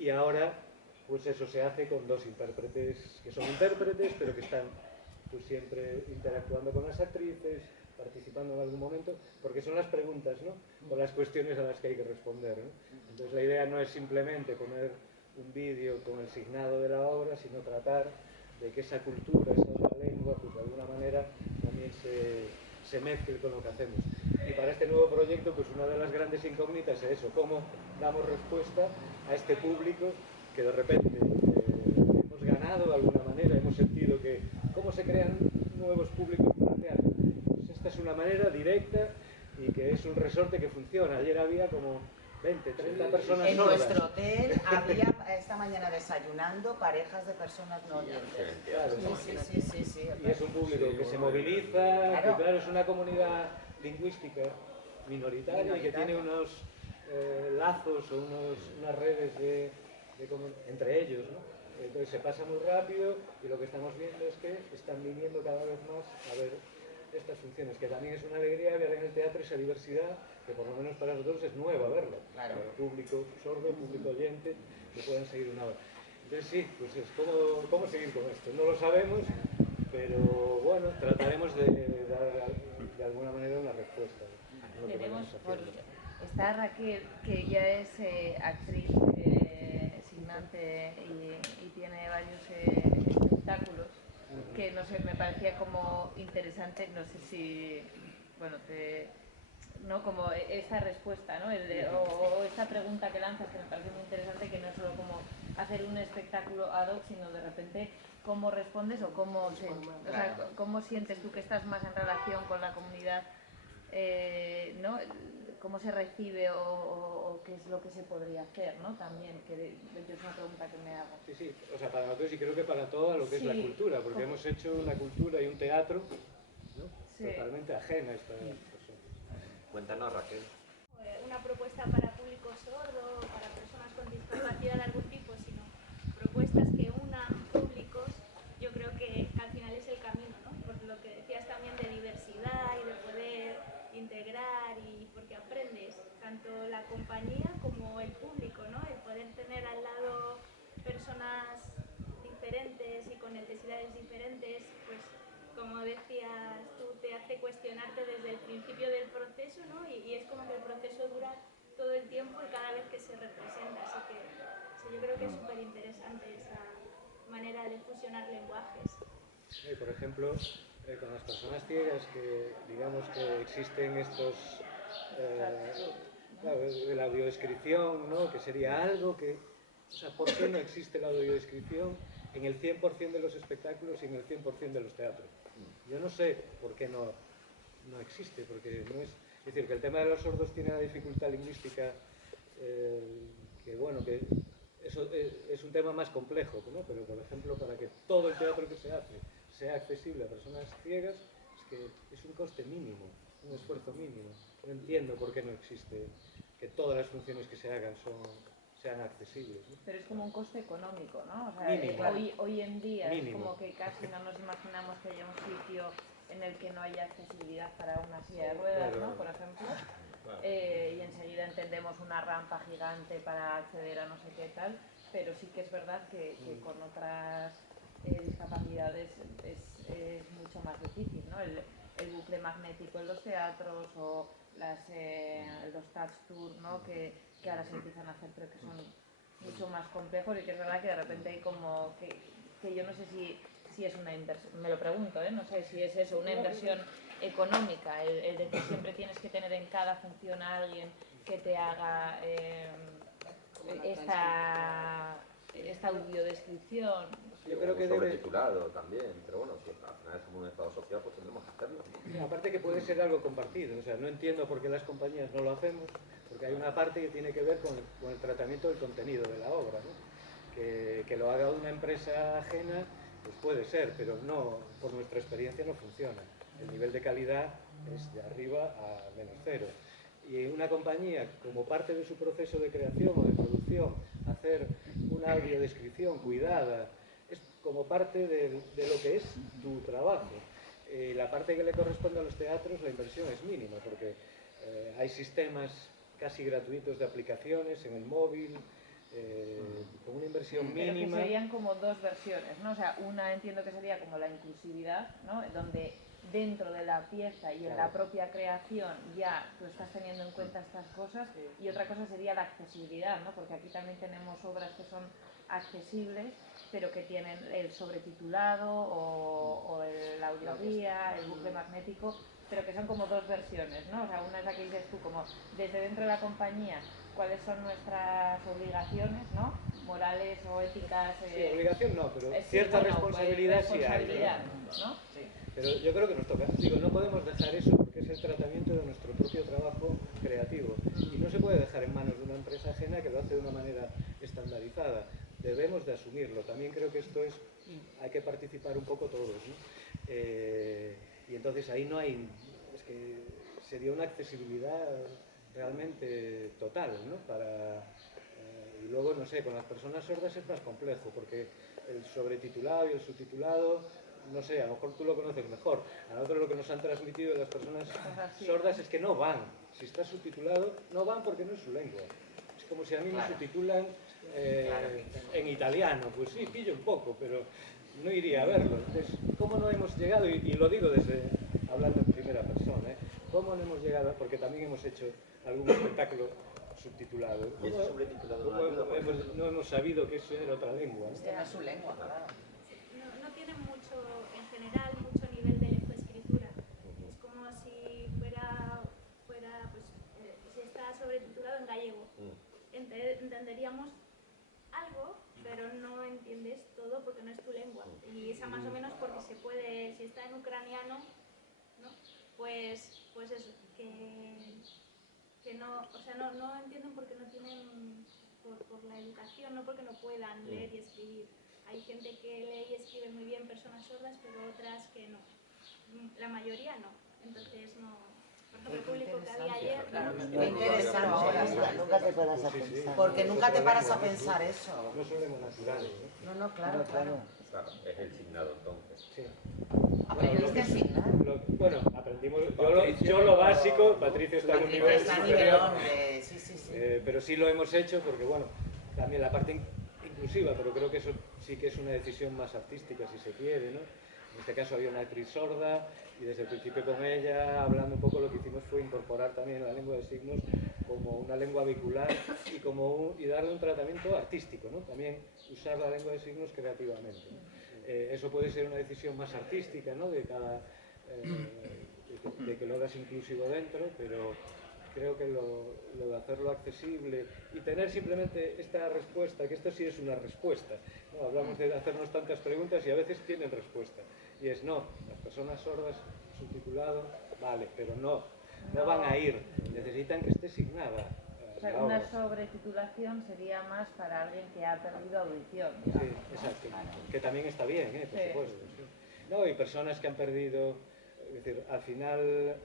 y ahora pues eso se hace con dos intérpretes que son intérpretes, pero que están pues siempre interactuando con las actrices, participando en algún momento, porque son las preguntas, ¿no? O las cuestiones a las que hay que responder, ¿no? Entonces la idea no es simplemente poner un vídeo con el signado de la obra, sino tratar de que esa cultura, esa otra lengua, pues de alguna manera también se mezcle con lo que hacemos. Y para este nuevo proyecto, pues una de las grandes incógnitas es eso, cómo damos respuesta a este público que de repente hemos ganado de alguna manera, hemos sentido que cómo se crean nuevos públicos para el teatro. Pues esta es una manera directa y que es un resorte que funciona. Ayer había como 20, 30 personas en solas. nuestro hotel había esta mañana desayunando parejas de personas no oyentes. Claro, Sí. y es un público que se moviliza, Claro. que claro, es una comunidad lingüística minoritaria y que tiene unos lazos o unas redes entre ellos, ¿no? Entonces se pasa muy rápido y lo que estamos viendo es que están viniendo cada vez más a ver estas funciones, que también es una alegría ver en el teatro esa diversidad que por lo menos para nosotros es nueva verla. Claro. Para el público sordo, público oyente, que puedan seguir una hora. Entonces sí, pues es cómo seguir con esto. No lo sabemos, pero bueno, trataremos de dar de alguna manera una respuesta. ¿No? Tenemos está Raquel, que ya es actriz signante y tiene varios espectáculos, que no sé, me parecía como interesante, no sé si, bueno, ¿no? Como esta respuesta, ¿no? O esta pregunta que lanzas, que me parece muy interesante, que no es solo como hacer un espectáculo ad hoc, sino de repente cómo respondes o cómo sientes tú que estás más en relación con la comunidad, ¿no? Cómo se recibe o qué es lo que se podría hacer, ¿no? También, que yo es una pregunta que me hago. Sí, o sea, para nosotros y creo que para todo lo que es la cultura, porque hemos hecho una cultura y un teatro, ¿no? Totalmente ajena a esta persona. Cuéntanos, Raquel. Una propuesta para público sordo, para personas con discapacidad de algún tipo, sino propuestas que unan públicos, yo creo que al final es el camino, ¿no? Por lo que decías también de diversidad y de poder integrar, y porque aprendes tanto la compañía como el público, ¿no? El poder tener al lado personas diferentes y con necesidades diferentes, pues como decías tú, te hace cuestionarte desde el principio del proceso, ¿no? Y es como que el proceso dura todo el tiempo y cada vez que se representa, así que sí, yo creo que es súper interesante esa manera de fusionar lenguajes. Por ejemplo, con las personas ciegas, que digamos que existen estos, claro, la audiodescripción, ¿no? Que sería algo que, o sea, ¿por qué no existe la audiodescripción en el 100% de los espectáculos y en el 100% de los teatros? Yo no sé por qué no existe, porque no es decir, que el tema de los sordos tiene una dificultad lingüística que, bueno, que eso es un tema más complejo, ¿no? Pero, por ejemplo, para que todo el teatro que se hace sea accesible a personas ciegas, es que es un coste mínimo, un esfuerzo mínimo. No entiendo por qué no existe que todas las funciones que se hagan sean accesibles, ¿no? Pero es como un coste económico, ¿no? O sea, Mínimo. hoy en día Mínimo. es como que casi no nos imaginamos que haya un sitio en el que no haya accesibilidad para una silla de ruedas, Claro. ¿no? Por ejemplo. Claro. Y enseguida entendemos una rampa gigante para acceder a no sé qué tal, pero sí que es verdad que con otras discapacidades es mucho más difícil, ¿no? El bucle magnético en los teatros o los touch tours, ¿no? Que ahora se empiezan a hacer, pero que son mucho más complejos, y que es verdad que de repente hay como que yo no sé si es una inversión, me lo pregunto, no sé si es eso, una inversión económica, el de que siempre tienes que tener en cada función a alguien que te haga esta audiodescripción. Yo creo que sobretitulado también, pero bueno, si al final es como un estado social, pues tendremos que hacerlo. Aparte que puede ser algo compartido, o sea, no entiendo por qué las compañías no lo hacemos, porque hay una parte que tiene que ver con el tratamiento del contenido de la obra, ¿no? Que lo haga una empresa ajena, pues puede ser, pero no, por nuestra experiencia no funciona. El nivel de calidad es de arriba a -0. Y una compañía, como parte de su proceso de creación o de producción, hacer una audiodescripción cuidada, es como parte de lo que es tu trabajo. La parte que le corresponde a los teatros, la inversión es mínima, porque hay sistemas casi gratuitos de aplicaciones en el móvil, con una inversión Pero mínima. que serían como dos versiones, ¿no? O sea, una entiendo que sería como la inclusividad, ¿no? Donde dentro de la pieza y en la propia creación ya tú estás teniendo en cuenta estas cosas, y otra cosa sería la accesibilidad, ¿no? Porque aquí también tenemos obras que son accesibles, pero que tienen el sobretitulado o la audioguía, el bucle magnético, pero que son como dos versiones, ¿no? O sea, una es la que dices tú, como desde dentro de la compañía, cuáles son nuestras obligaciones, ¿no? Morales o éticas. Sí, obligación no, pero sí, cierta bueno, responsabilidad pues, sí hay, ¿no? Sí. Pero yo creo que nos toca. Digo, no podemos dejar eso porque es el tratamiento de nuestro propio trabajo creativo. Y no se puede dejar en manos de una empresa ajena que lo hace de una manera estandarizada. Debemos de asumirlo. También creo que esto es, hay que participar un poco todos, ¿no? Y entonces ahí no hay, es que sería una accesibilidad realmente total, ¿no? Y luego, no sé, con las personas sordas es más complejo, porque el sobretitulado y el subtitulado, no sé, a lo mejor tú lo conoces mejor. A nosotros lo que nos han transmitido de las personas sordas es que no van. Si está subtitulado, no van porque no es su lengua. Es como si a mí me subtitulan en italiano. Pues sí, pillo un poco, pero no iría a verlo. Entonces, ¿cómo no hemos llegado? Y lo digo desde, hablando en primera persona, ¿cómo no hemos llegado? Porque también hemos hecho algún espectáculo subtitulado. ¿Y ese subtitulado no ayuda, por ejemplo? No hemos sabido que eso era otra lengua. Es que no es su lengua, claro. No tienen mucho, en general, mucho nivel de lectoescritura. Es como si fuera pues, si está sobretitulado en gallego. Entenderíamos algo, pero no entiendes todo porque no es tu lengua. Y esa más o menos porque se puede, si está en ucraniano, ¿no? Pues eso, que no, o sea, no entienden porque no tienen, por la educación, no porque no puedan leer y escribir. Hay gente que lee y escribe muy bien, personas sordas, pero otras que no. La mayoría no. Entonces no. Por ejemplo, el público que había ayer. Qué interesante ahora. Nunca te paras a pensar. Porque nunca te paras a pensar eso. No son lenguas naturales. No, claro. Claro, es el signado entonces. Sí. ¿Aprendiste a signar? Bueno, aprendimos, yo lo básico, Patricio está en un nivel superior, sí. Pero sí lo hemos hecho porque, bueno, también la parte inclusiva, pero creo que eso sí que es una decisión más artística, si se quiere, ¿no? En este caso había una actriz sorda y desde el principio con ella, hablando un poco, lo que hicimos fue incorporar también la lengua de signos como una lengua vehicular y darle un tratamiento artístico, ¿no? También usar la lengua de signos creativamente. Eso puede ser una decisión más artística, ¿no? De que lo hagas inclusivo dentro, pero creo que lo de hacerlo accesible y tener simplemente esta respuesta, que esto sí es una respuesta, ¿no? Hablamos de hacernos tantas preguntas y a veces tienen respuesta, y es no, las personas sordas, subtitulado, vale, pero no van a ir, necesitan que esté signada. O sea, una sobretitulación sería más para alguien que ha perdido audición. Sí, exacto, que también está bien, por supuesto. Sí. No, y personas que han perdido, es decir, al final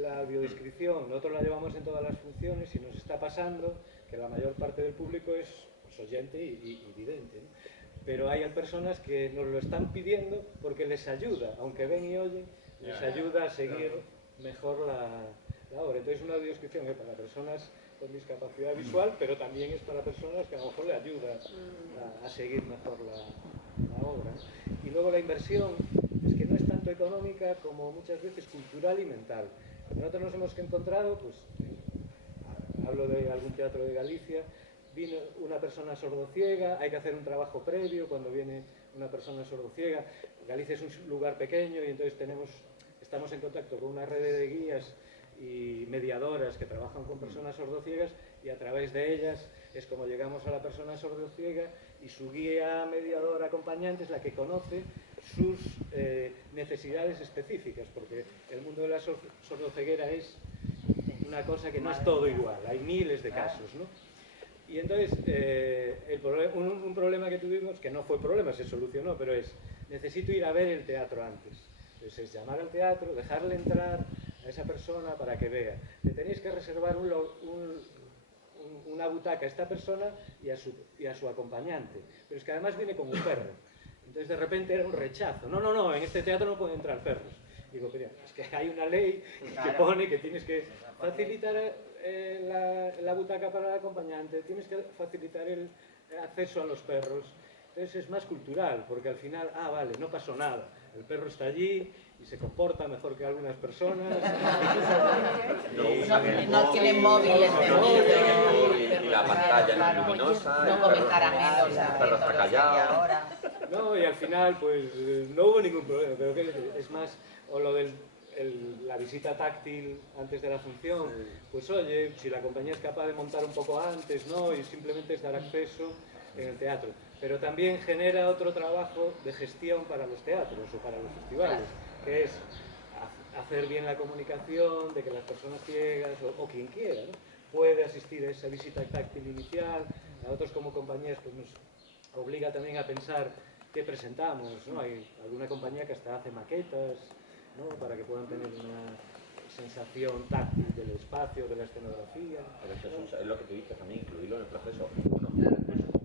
la audiodescripción, nosotros la llevamos en todas las funciones y nos está pasando que la mayor parte del público es pues, oyente y vidente, ¿no? Pero hay personas que nos lo están pidiendo porque les ayuda, aunque ven y oyen, les ayuda a seguir mejor la obra. Entonces una audiodescripción es para personas con discapacidad visual, pero también es para personas que a lo mejor le ayuda a seguir mejor la obra. Y luego la inversión es que no es tanto económica como muchas veces cultural y mental. Nosotros nos hemos encontrado, pues, hablo de algún teatro de Galicia, vino una persona sordociega, hay que hacer un trabajo previo cuando viene una persona sordociega. Galicia es un lugar pequeño y entonces estamos en contacto con una red de guías y mediadoras que trabajan con personas sordociegas y a través de ellas es como llegamos a la persona sordociega y su guía, mediadora, acompañante es la que conoce sus necesidades específicas, porque el mundo de la sordoceguera es una cosa que no es todo igual, hay miles de casos, ¿no? Y entonces un problema que tuvimos, que no fue problema, se solucionó, pero es, necesito ir a ver el teatro antes. Entonces es llamar al teatro, dejarle entrar a esa persona para que vea. Le tenéis que reservar una butaca a esta persona y a su acompañante. Pero es que además viene con un perro. Entonces de repente era un rechazo. No, en este teatro no pueden entrar perros. Digo, mira, es que hay una ley que pone que tienes que facilitar la butaca para el acompañante, tienes que facilitar el acceso a los perros. Entonces es más cultural, porque al final, vale, no pasó nada. El perro está allí y se comporta mejor que algunas personas. No tienen móviles y la pantalla no es luminosa. No come caramelos. El perro está callado. No, y al final, pues, no hubo ningún problema. Pero es más, o lo de la visita táctil antes de la función, pues oye, si la compañía es capaz de montar un poco antes, ¿no? Y simplemente es dar acceso en el teatro. Pero también genera otro trabajo de gestión para los teatros o para los festivales, que es hacer bien la comunicación, de que las personas ciegas o quien quiera, ¿no? Puede asistir a esa visita táctil inicial. A nosotros como compañías pues nos obliga también a pensar qué presentamos, ¿no? Hay alguna compañía que hasta hace maquetas, ¿no? Para que puedan tener una sensación táctil del espacio, de la escenografía. Pero eso es lo que tú dices también, incluirlo en el proceso. Bueno,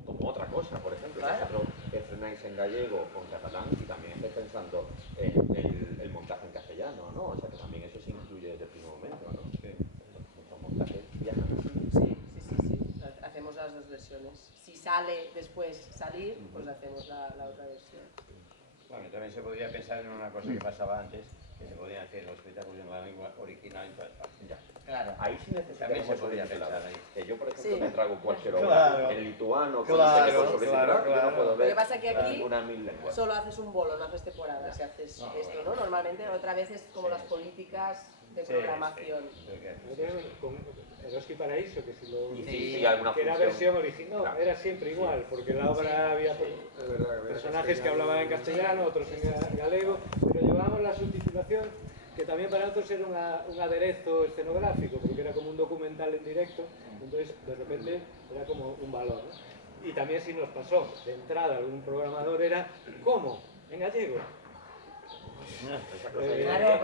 como otra cosa, por ejemplo, vosotros estrenáis en gallego o en catalán y también estáis pensando en el montaje en castellano, ¿no? O sea que también eso se incluye desde el primer momento, ¿no? Sí. Muchos montajes viajan así. Sí. Hacemos las dos versiones. Si sale después salir, pues hacemos la otra versión. Bueno, también se podría pensar en una cosa que pasaba antes, que se podían hacer los espectáculos en la lengua original en todas partes. Ya. Claro. Ahí sí necesitamos se podría subtitular. pensar ahí. Que yo, por ejemplo, Sí. me trago cualquier obra en lituano, con subtitular, yo no puedo ver Lo que pasa es que aquí una mil lenguas. solo haces un bolo, no haces temporada, si haces esto, ¿no? Normalmente otra vez es como las políticas de programación. Con Eroski Paraíso, que si lo Sí, alguna que era función. versión original, no, era siempre igual, porque en la obra había personajes que hablaban en castellano, otros en galego, pero llevábamos la subtitulación, que también para nosotros era un aderezo escenográfico, porque era como un documental en directo, entonces de repente era como un valor, ¿no? Y también si nos pasó de entrada algún programador era, ¿cómo? ¿En gallego?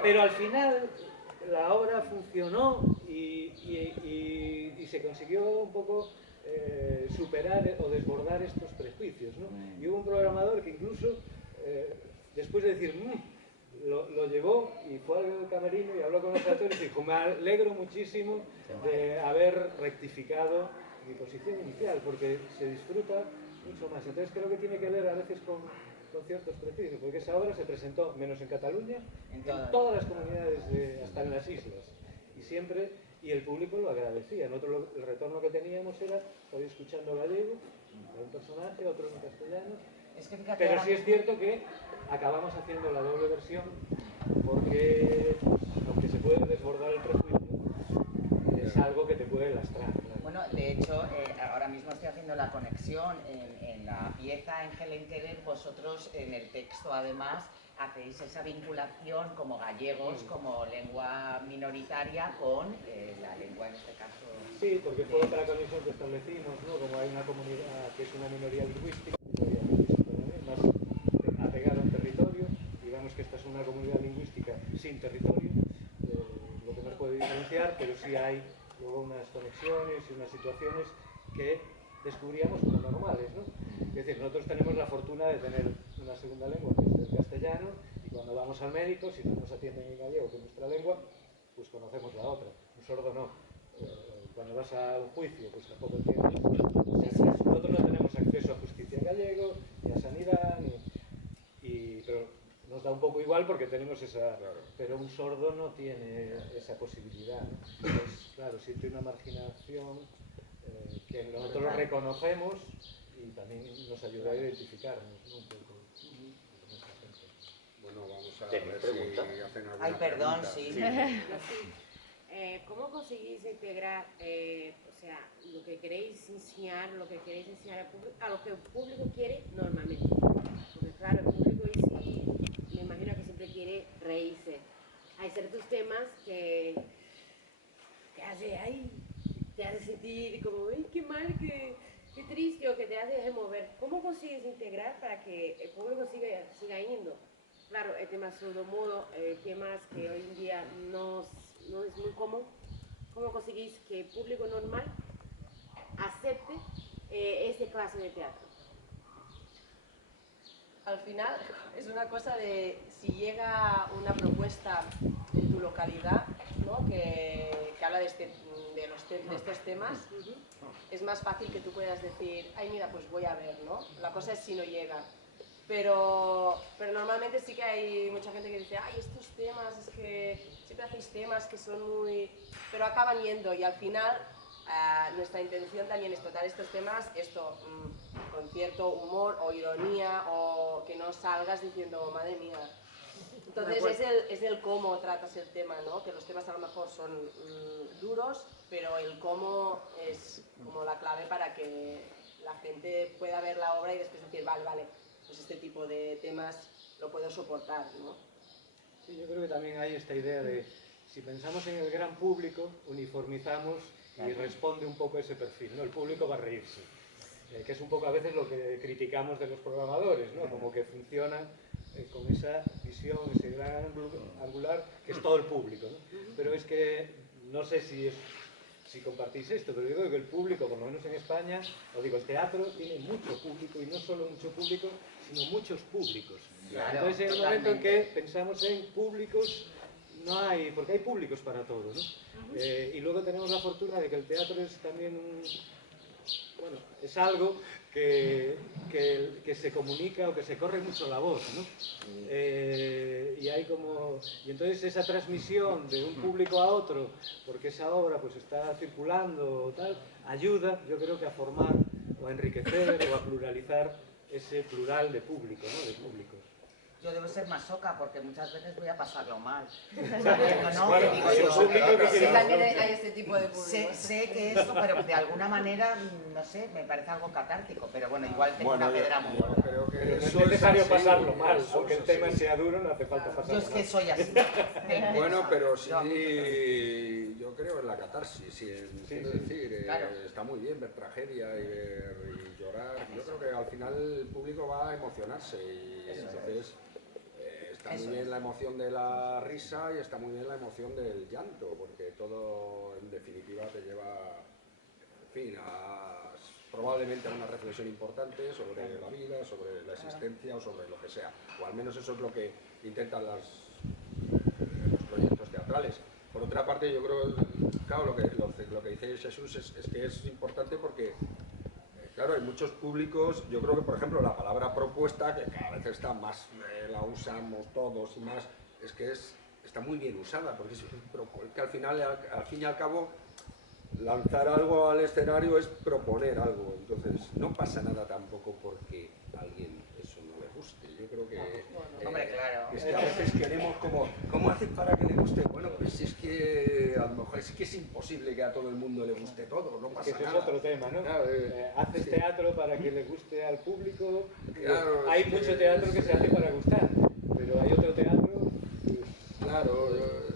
Pero al final la obra funcionó y se consiguió un poco superar o desbordar estos prejuicios, ¿no? Y hubo un programador que incluso después de decir lo llevó y fue al camerino y habló con los actores y dijo, me alegro muchísimo de haber rectificado mi posición inicial porque se disfruta mucho más. Entonces creo que tiene que ver a veces con ciertos prejuicios, porque esa obra se presentó, menos en Cataluña, en todas las comunidades, hasta en las islas, y el público lo agradecía. Nosotros el retorno que teníamos era, estoy escuchando gallego, un personaje, otro en castellano, pero sí es cierto que acabamos haciendo la doble versión, porque aunque se puede desbordar el prejuicio, es algo que te puede lastrar. Claro. Bueno, de hecho, ahora mismo estoy haciendo la conexión en la pieza en Helen Keller, vosotros en el texto además hacéis esa vinculación como gallegos, como lengua minoritaria con la lengua en este caso. Sí, porque fue otra condición que establecimos, ¿no? Como hay una comunidad que es una minoría lingüística, más apegada a un territorio, digamos que esta es una comunidad lingüística sin territorio, lo que nos puede diferenciar, pero sí hay luego unas conexiones y unas situaciones que descubríamos como normales, ¿no? Es decir, nosotros tenemos la fortuna de tener una segunda lengua, que es el castellano, y cuando vamos al médico, si no nos atienden en gallego, que es nuestra lengua, pues conocemos la otra. Un sordo no. Cuando vas a un juicio, pues tampoco entiendes. Nosotros no tenemos acceso a justicia en gallego, ni a sanidad, pero nos da un poco igual porque tenemos esa... Pero un sordo no tiene esa posibilidad, ¿no? Entonces, claro, siente una marginación que nosotros lo reconocemos y también nos ayuda a identificarnos, ¿no? Un poco. Bueno, vamos a ver si hacen alguna Ay, perdón, pregunta. sí. ¿Cómo conseguís integrar, o sea, lo que queréis enseñar, a lo que el público quiere normalmente? Porque claro, el público me imagino que siempre quiere reírse. Hay ciertos temas que te hace sentir como, ¡ay, qué mal, qué triste! O que te hace mover. ¿Cómo consigues integrar para que el público siga yendo? Claro, el tema sordomudo, temas que hoy en día no es muy común. ¿Cómo conseguís que el público normal acepte esta clase de teatro? al final es una cosa de si llega una propuesta en tu localidad, ¿no? que habla de estos temas, es más fácil que tú puedas decir, ay mira, pues voy a ver, ¿no? La cosa es si no llega. Pero normalmente sí que hay mucha gente que dice, ay, estos temas, es que siempre hacéis temas que son muy... pero acaban yendo y al final nuestra intención también es tratar estos temas, con cierto humor o ironía, o que no salgas diciendo, madre mía. Entonces es el cómo tratas el tema, ¿no? Que los temas a lo mejor son duros, pero el cómo es como la clave para que la gente pueda ver la obra y después decir, vale, pues este tipo de temas lo puedo soportar, ¿no? Sí, yo creo que también hay esta idea de, si pensamos en el gran público, uniformizamos y responde un poco a ese perfil, ¿no? El público va a reírse, que es un poco a veces lo que criticamos de los programadores, ¿no? Como que funcionan con esa visión, ese gran angular, que es todo el público, ¿no? Pero es que, no sé si compartís esto, pero digo que el público, por lo menos en España, os digo, el teatro tiene mucho público, y no solo mucho público, sino muchos públicos. Claro, entonces, en el momento en que pensamos en públicos, no hay, porque hay públicos para todo, ¿no? Y luego tenemos la fortuna de que el teatro es también es algo que se comunica o que se corre mucho la voz, ¿no? Y entonces esa transmisión de un público a otro, porque esa obra pues está circulando o tal, ayuda, yo creo que a formar o a enriquecer o a pluralizar ese plural de público, ¿no? De públicos. Yo debo ser masoca porque muchas veces voy a pasarlo mal. También hay este tipo de público. Sé que eso, pero de alguna manera, no sé, me parece algo catártico, pero bueno, igual tengo una pedra muy gorda. Pero no es necesario pasarlo mal, aunque el tema sea duro, no hace falta pasarlo mal. Yo es que soy así. Bueno, pero sí, yo creo en la catarsis, quiero decir, está muy bien ver tragedia y llorar. Yo creo que al final el público va a emocionarse y entonces... Está muy bien la emoción de la risa y está muy bien la emoción del llanto, porque todo en definitiva te lleva, en fin, probablemente a una reflexión importante sobre la vida, sobre la existencia o sobre lo que sea. O al menos eso es lo que intentan los proyectos teatrales. Por otra parte, yo creo, claro, lo que dice Jesús es que es importante porque... Claro, hay muchos públicos, yo creo que por ejemplo la palabra propuesta, que cada vez está más, la usamos todos y más, es que está muy bien usada, porque es que al final, al fin y al cabo, lanzar algo al escenario es proponer algo, entonces no pasa nada tampoco porque a alguien eso no le guste. Yo creo que, hombre, claro. Es que a veces queremos ¿cómo hacen para que le guste? Bueno, pues es que a lo mejor es que es imposible que a todo el mundo le guste todo, no pasa nada. Ese es otro tema, ¿no? Claro, haces teatro para que le guste al público, claro, hay mucho teatro que se hace para gustar, pero hay otro teatro... Claro,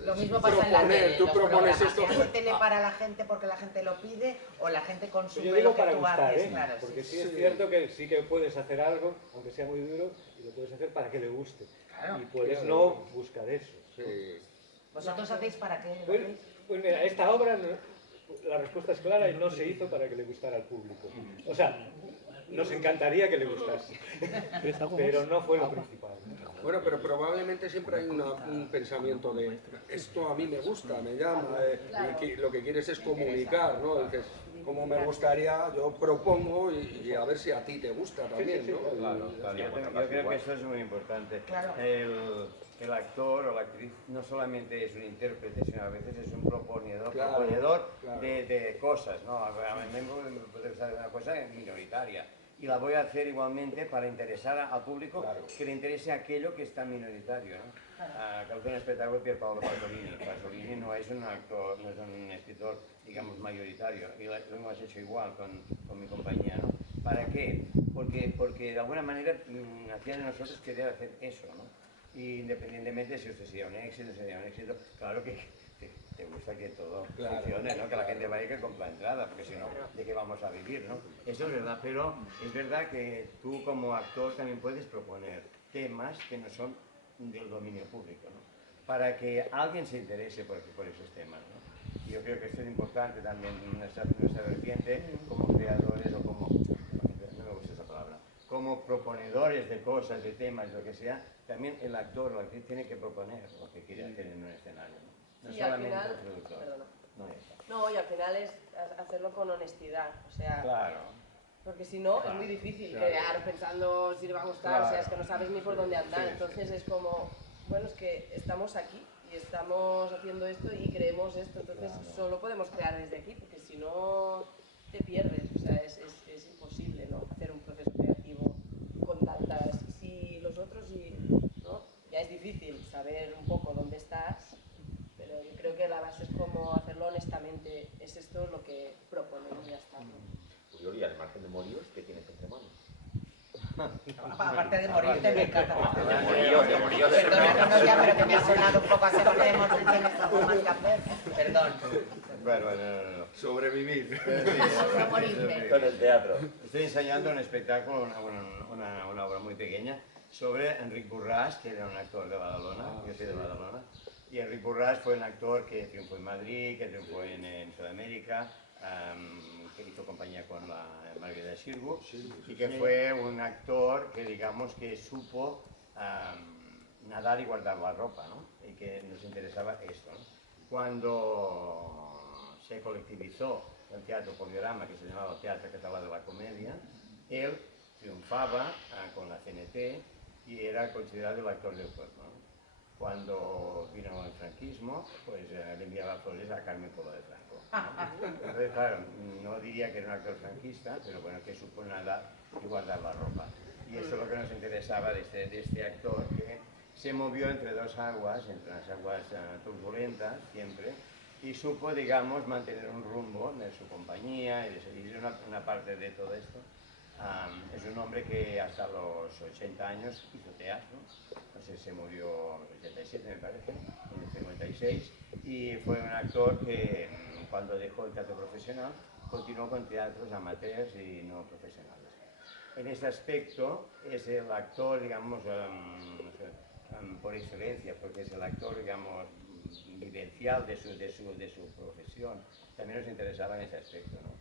lo mismo pasa en la tele, tú propones esto. ¿Haces tele para la gente porque la gente lo pide o la gente consume yo digo lo que para tú gustar, haces? Claro, porque sí es cierto que sí que puedes hacer algo, aunque sea muy duro, y lo puedes hacer para que le guste. Claro, y puedes no buscar eso. Sí. ¿Vosotros hacéis para qué? Pues mira, esta obra, la respuesta es clara y no se hizo para que le gustara al público. O sea, nos encantaría que le gustase, pero no fue lo principal. Bueno, pero probablemente siempre hay un pensamiento de esto a mí me gusta, me llama, y lo que quieres es comunicar, ¿no? Dices, como me gustaría, yo propongo y a ver si a ti te gusta también, ¿no? Claro, yo creo que eso es muy importante. Claro. El actor o la actriz no solamente es un intérprete, sino a veces es un proponedor de cosas, ¿no? A mí me puede gustar una cosa minoritaria. Y la voy a hacer igualmente para interesar al público que le interese aquello que está minoritario, ¿no? Acabo de un espectáculo de Pierpaolo Pasolini. Pasolini no es un actor, no es un escritor, digamos, mayoritario. Y lo hemos hecho igual con mi compañía, ¿no? ¿Para qué? Porque de alguna manera hacía de nosotros querer hacer eso, ¿no? Y independientemente si usted sería un éxito, claro que te gusta que todo funcione, ¿no? Que la gente vaya y que compra entrada, porque si no, ¿de qué vamos a vivir, no? Eso es verdad, pero es verdad que tú como actor también puedes proponer temas que no son del dominio público, ¿no? Para que alguien se interese por esos temas, ¿no? Y yo creo que esto es importante también, nuestra vertiente como creadores o como, no me gusta esa palabra, como proponedores de cosas, de temas, lo que sea, también el actor o la actriz tiene que proponer lo que quiere hacer en un escenario. No Sí, al solamente final, el productor. perdona. No, ya está. No, y al final es hacerlo con honestidad, o sea, Claro. porque si no es Claro, muy difícil claro. crear pensando si le va a gustar, o sea, es que no sabes ni por dónde andar, Sí, entonces es como, bueno, es que estamos aquí y estamos haciendo esto y creemos esto, entonces solo podemos crear desde aquí, porque si no te pierdes, o sea, es imposible, ¿no? Hacer un proceso creativo con tantas, si los otros y, ¿no? Ya es difícil saber un poco dónde estás, pero yo creo que la base es como hacerlo honestamente, es esto lo que proponemos y ya está, ¿no? Uriol, y al margen de Moríos, ¿qué tienes entre manos? Aparte de morirte, me encanta. De Moríos, Perdona, no, ya, pero que me ha sonado un poco así porque de morir tienes algo más que hacer. Perdón. Bueno, no. Sobrevivir. Con el teatro. Estoy ensayando un espectáculo, una obra muy pequeña, sobre Enric Borràs, que era un actor de Badalona, yo soy de Badalona, y Enric Borràs fue un actor que triunfó en Madrid, que triunfó en Sudamérica, que hizo compañía con la Margarida Xirgu, y que fue un actor que, digamos, que supo nadar y guardar la ropa, ¿no? Y que nos interesaba esto, ¿no? Cuando se colectivizó el teatro Poliorama, que se llamaba Teatro Català de la Comedia, él triunfaba con la CNT y era considerado el actor del pueblo, ¿no? Cuando vino el franquismo, pues le enviaba flores a Carmen Polo de Franco. Entonces, claro, no diría que era un actor franquista, pero bueno, que supo nadar y guardar la ropa. Y eso es lo que nos interesaba de este actor, que se movió entre dos aguas, entre las aguas turbulentas, siempre, y supo, digamos, mantener un rumbo de su compañía y de seguir una parte de todo esto. Es un hombre que hasta los 80 años hizo teatro, no sé, se murió en el 87 me parece, en el 56, y fue un actor que cuando dejó el teatro profesional continuó con teatros amateurs y no profesionales. En este aspecto es el actor, digamos, por excelencia, porque es el actor, digamos, vivencial de su profesión. También nos interesaba en ese aspecto, ¿no?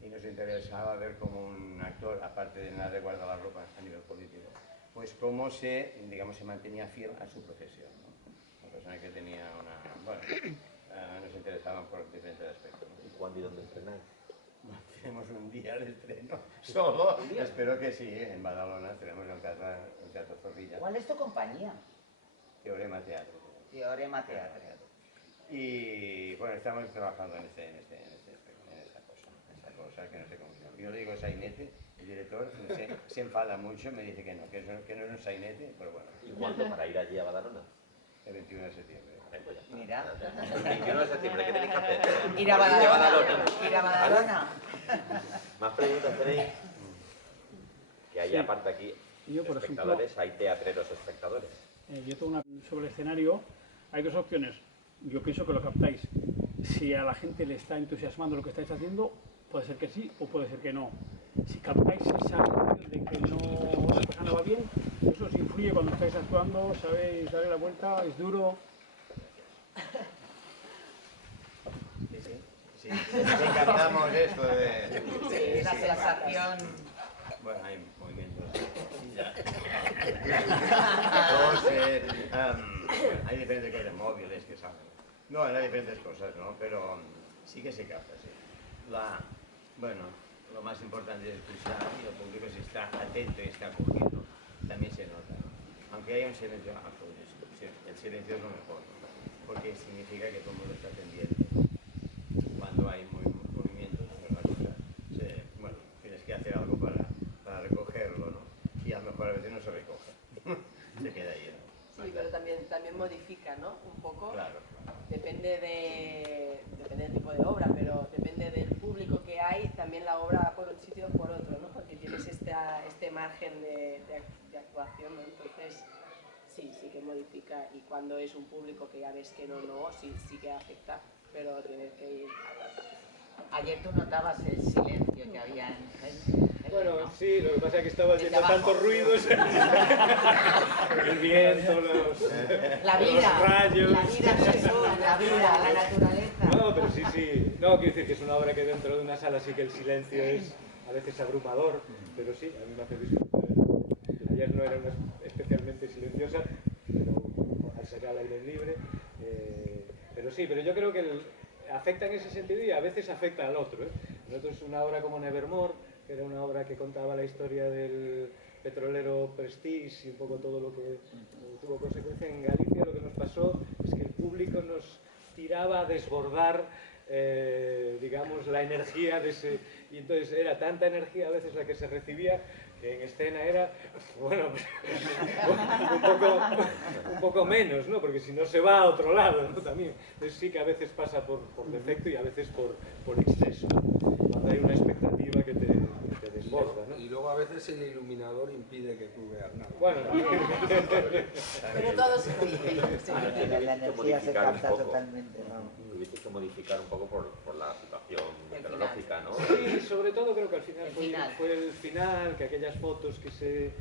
Y nos interesaba ver cómo un actor, aparte de nada de guardar la ropa a nivel político, pues cómo digamos, se mantenía fiel a su profesión, ¿no? Una persona que tenía bueno, nos interesaban por diferentes aspectos, ¿no? ¿Y cuándo y dónde estrenáis? Tenemos un día de estreno solo, espero que sí, en Badalona tenemos el Teatro Zorrilla. ¿Cuál es tu compañía? Teorema Teatro. Teorema Teatro. Y bueno, estamos trabajando en esta cosa que no sé cómo se llama. Yo le digo sainete, el director se enfada mucho, me dice que no es un sainete, pero bueno. ¿Y cuándo para ir allí a Badalona? El 21 de septiembre. Mira. El 21 de septiembre, ¿qué tenéis que hacer? Ir a Badalona. Ir a Badalona. ¿Más preguntas tenéis? Que hay Sí. aparte aquí Yo, por espectadores, hay teatreros espectadores. Yo tengo sobre el escenario, hay dos opciones. Yo pienso que lo captáis. Si a la gente le está entusiasmando lo que estáis haciendo, puede ser que sí o puede ser que no. Si captáis esa sensación de que no la cosa no va bien, eso os influye cuando estáis actuando, sabéis darle la vuelta, es duro. Sí, captamos esto de... Sí, la sensación... Bueno, hay movimientos. Ya. Hay diferentes cosas móviles que salen. No, hay diferentes cosas, ¿no? Pero sí que se capta, sí. Bueno, lo más importante es escuchar y el público si está atento y está acogido, también se nota, ¿no? Aunque haya un silencio absoluto, el silencio es lo mejor, ¿no? Porque significa que todo el mundo está pendiente. Cuando hay movimientos, la cosa, bueno, tienes que hacer algo para recogerlo, ¿no? Y a lo mejor a veces no se recoge, se queda ahí, ¿no? Sí, pero también modifica, ¿no? Un poco. Claro. Depende del tipo de obra, pero depende del público que hay, también la obra va por un sitio o por otro, ¿no? Porque tienes este margen de actuación, ¿no? Entonces, sí que modifica. Y cuando es un público que ya ves que no, sí que afecta, pero tienes que ir. Ayer tú notabas el silencio que había en gente. Bueno, sí, lo que pasa es que estaba oyendo tantos ruidos. El viento, los rayos. La vida, Jesús, la vida, la naturaleza. No, pero sí. No, quiero decir que es una obra que dentro de una sala sí que el silencio es a veces abrumador, pero sí, a mí me hace disfrutar. ayer no era especialmente silenciosa, pero al ser al aire libre. Pero sí, pero yo creo que afecta en ese sentido y a veces afecta al otro. Nosotros una obra como Nevermore, que era una obra que contaba la historia del petrolero Prestige y un poco todo lo que tuvo consecuencia en Galicia, lo que nos pasó es que el público nos tiraba a desbordar, digamos, la energía de ese... Y entonces era tanta energía a veces la que se recibía que en escena era, bueno, un poco menos, ¿no? Porque si no se va a otro lado, ¿no? También. Entonces sí que a veces pasa por defecto y a veces por exceso, cuando hay una expectativa que te desborda, ¿no? Y luego a veces el iluminador impide que tú veas nada. Bueno, pero todo se dice. Sí. La energía se capta totalmente, ¿no? Tuviste que modificar un poco por la situación meteorológica, ¿no? Sí, sobre todo creo que al final fue el final, que aquellas fotos que se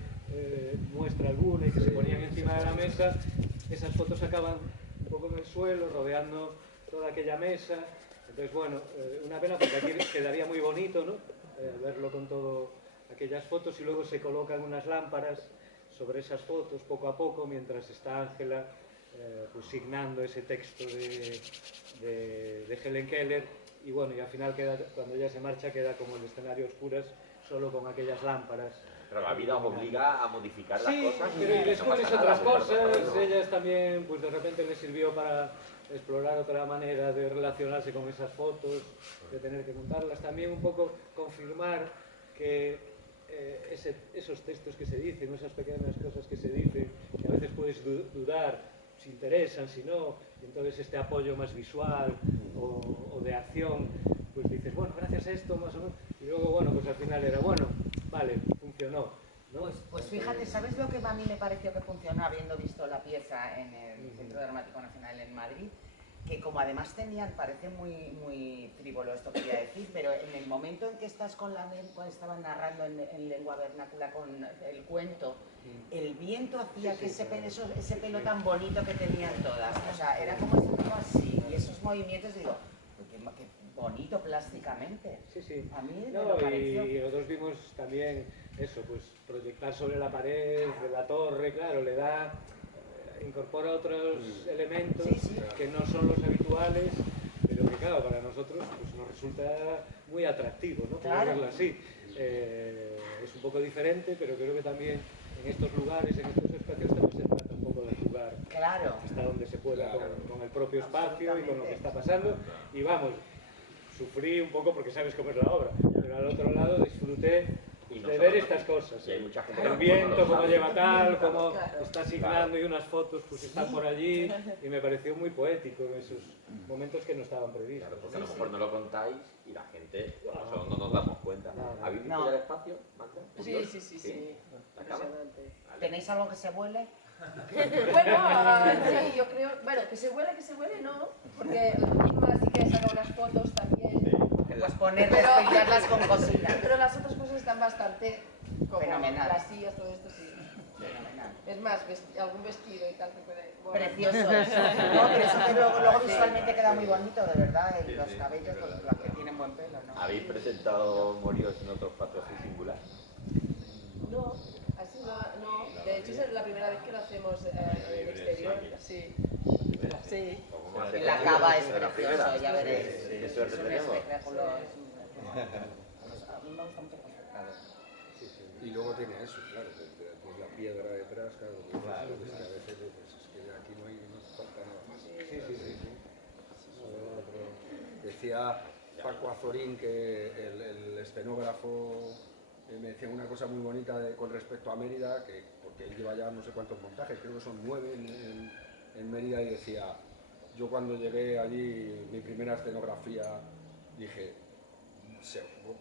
muestra alguna y que se ponían encima de la mesa, esas fotos acaban un poco en el suelo, rodeando toda aquella mesa. Entonces, bueno, una pena porque aquí quedaría muy bonito, ¿no? Verlo con todas aquellas fotos y luego se colocan unas lámparas sobre esas fotos poco a poco mientras está Ángela pues signando ese texto de Helen Keller y bueno, y al final queda, cuando ella se marcha queda como el escenario a oscuras solo con aquellas lámparas. Pero la vida os obliga a modificar las cosas. Pero y descubres no otras nada, cosas, ellas también, pues de repente les sirvió para explorar otra manera de relacionarse con esas fotos, de tener que montarlas, también un poco confirmar que esos textos que se dicen, esas pequeñas cosas que se dicen, que a veces puedes dudar si interesan, si no, y entonces este apoyo más visual o de acción, pues dices, bueno, gracias a esto más o menos, y luego, bueno, pues al final era, bueno, vale, funcionó, ¿no? Pues fíjate, ¿sabes lo que a mí me pareció que funcionó habiendo visto la pieza en el Centro Dramático Nacional en Madrid? Que como además tenían, parece muy frívolo esto que voy a decir, pero en el momento en que estás con la lengua, estaban narrando en lengua vernácula con el cuento, el viento hacía que ese pelo tan bonito que tenían todas, o sea, era como ese pelo así, y esos movimientos, digo, qué bonito plásticamente. Sí. A mí no, me lo pareció. Y nosotros vimos también eso, pues proyectar sobre la pared de la torre, claro, le da... incorpora otros elementos que no son los habituales, pero que claro, para nosotros pues, nos resulta muy atractivo, ¿no? Poder verlo así. Es un poco diferente, pero creo que también en estos lugares, en estos espacios, también se trata un poco de jugar hasta donde se pueda con el propio espacio y con lo que está pasando. Y vamos, sufrí un poco porque sabes cómo es la obra, pero al otro lado disfruté de ver estas cosas, el viento, cómo lleva tal, cómo está asignando y unas fotos pues están por allí y me pareció muy poético en esos momentos que no estaban previstos. Claro, porque a lo mejor no lo contáis y la gente, nosotros no nos damos cuenta. ¿Habéis visto ya el espacio, Marta? Sí. Impresionante. ¿Tenéis algo que se vuele? Bueno, sí, yo creo, bueno, que se vuele no, porque Inma sí que saca unas fotos también. Pues ponerlas, pillarlas con cositas. Pero las otras cosas están bastante como fenomenal. Las sillas, todo esto sí. Fenomenal. Es más, algún vestido y tal que puede... Bueno. Precioso eso. No, pero eso que luego visualmente queda muy bonito, de verdad, los cabellos, los que tienen buen pelo, ¿no? ¿Habéis presentado Moríos en otro espacio así singular? No, así no. De hecho es la primera vez que lo hacemos en exterior. Sí. Sí. La cava es precioso, ya veréis. ¿Qué suerte tenemos? Espectáculo. A mí me gusta mucho el espectáculo. Y luego tiene eso, claro, pues la piedra detrás, claro, pues a veces dices, es que aquí no falta nada más. Sí. Decía Paco Azorín que el escenógrafo me decía una cosa muy bonita con respecto a Mérida, que porque él lleva ya no sé cuántos montajes, creo que son 9 en Mérida, y decía, yo cuando llegué allí, mi primera escenografía, dije,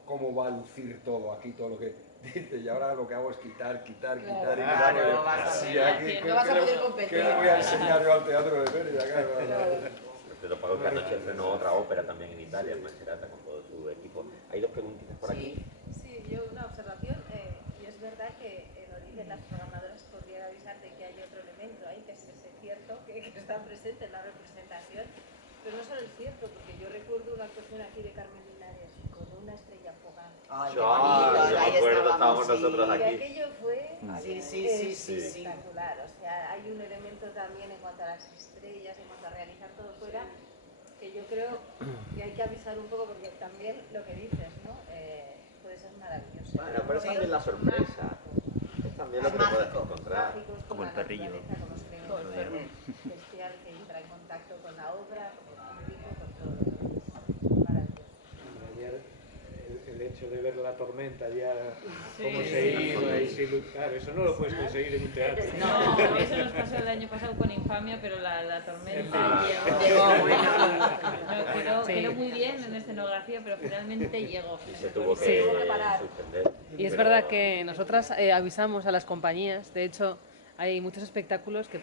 ¿cómo va a lucir todo aquí, todo lo que dice? Y ahora lo que hago es quitar. Claro, sí, aquí, no vas a poder competir. ¿Qué le voy a enseñar yo al teatro de Mérida? Claro. Pero Paco que anoche estrenó otra ópera también en Italia, en Macerata, con todo su equipo. Hay dos preguntitas por aquí. Sí, yo una observación, y es verdad que en origen las programadoras podrían avisar de que hay otro elemento ahí, que es ese cierto que está presente en la representación, pero no solo es cierto, porque yo recuerdo una actuación aquí de Carmen Linares con una estrella fugaz Ay, qué Yo bonito, ahí me acuerdo, estábamos, estábamos sí. nosotros Y aquí. aquello fue Sí. espectacular. O sea, hay un elemento también en cuanto a las estrellas, en cuanto a realizar todo fuera, que yo creo que hay que avisar un poco porque también lo que dices, ¿no? Puede ser maravilloso. Bueno, pero es también la sorpresa. Es también lo que te puedes encontrar. Mágicos, Como el perrillo. Como se ve un poder bestial que entra en contacto con la obra, con el público, con todo. Es maravilloso. Ayer el hecho de ver la tormenta ya Sí. cómo se iba y se claro, eso no lo puedes conseguir en un teatro. No, eso nos pasó el año pasado con Infamia, pero la tormenta quedó muy bien en escenografía, pero finalmente llegó. Y se tuvo que parar. suspender. Y es verdad que nosotras avisamos a las compañías, de hecho hay muchos espectáculos que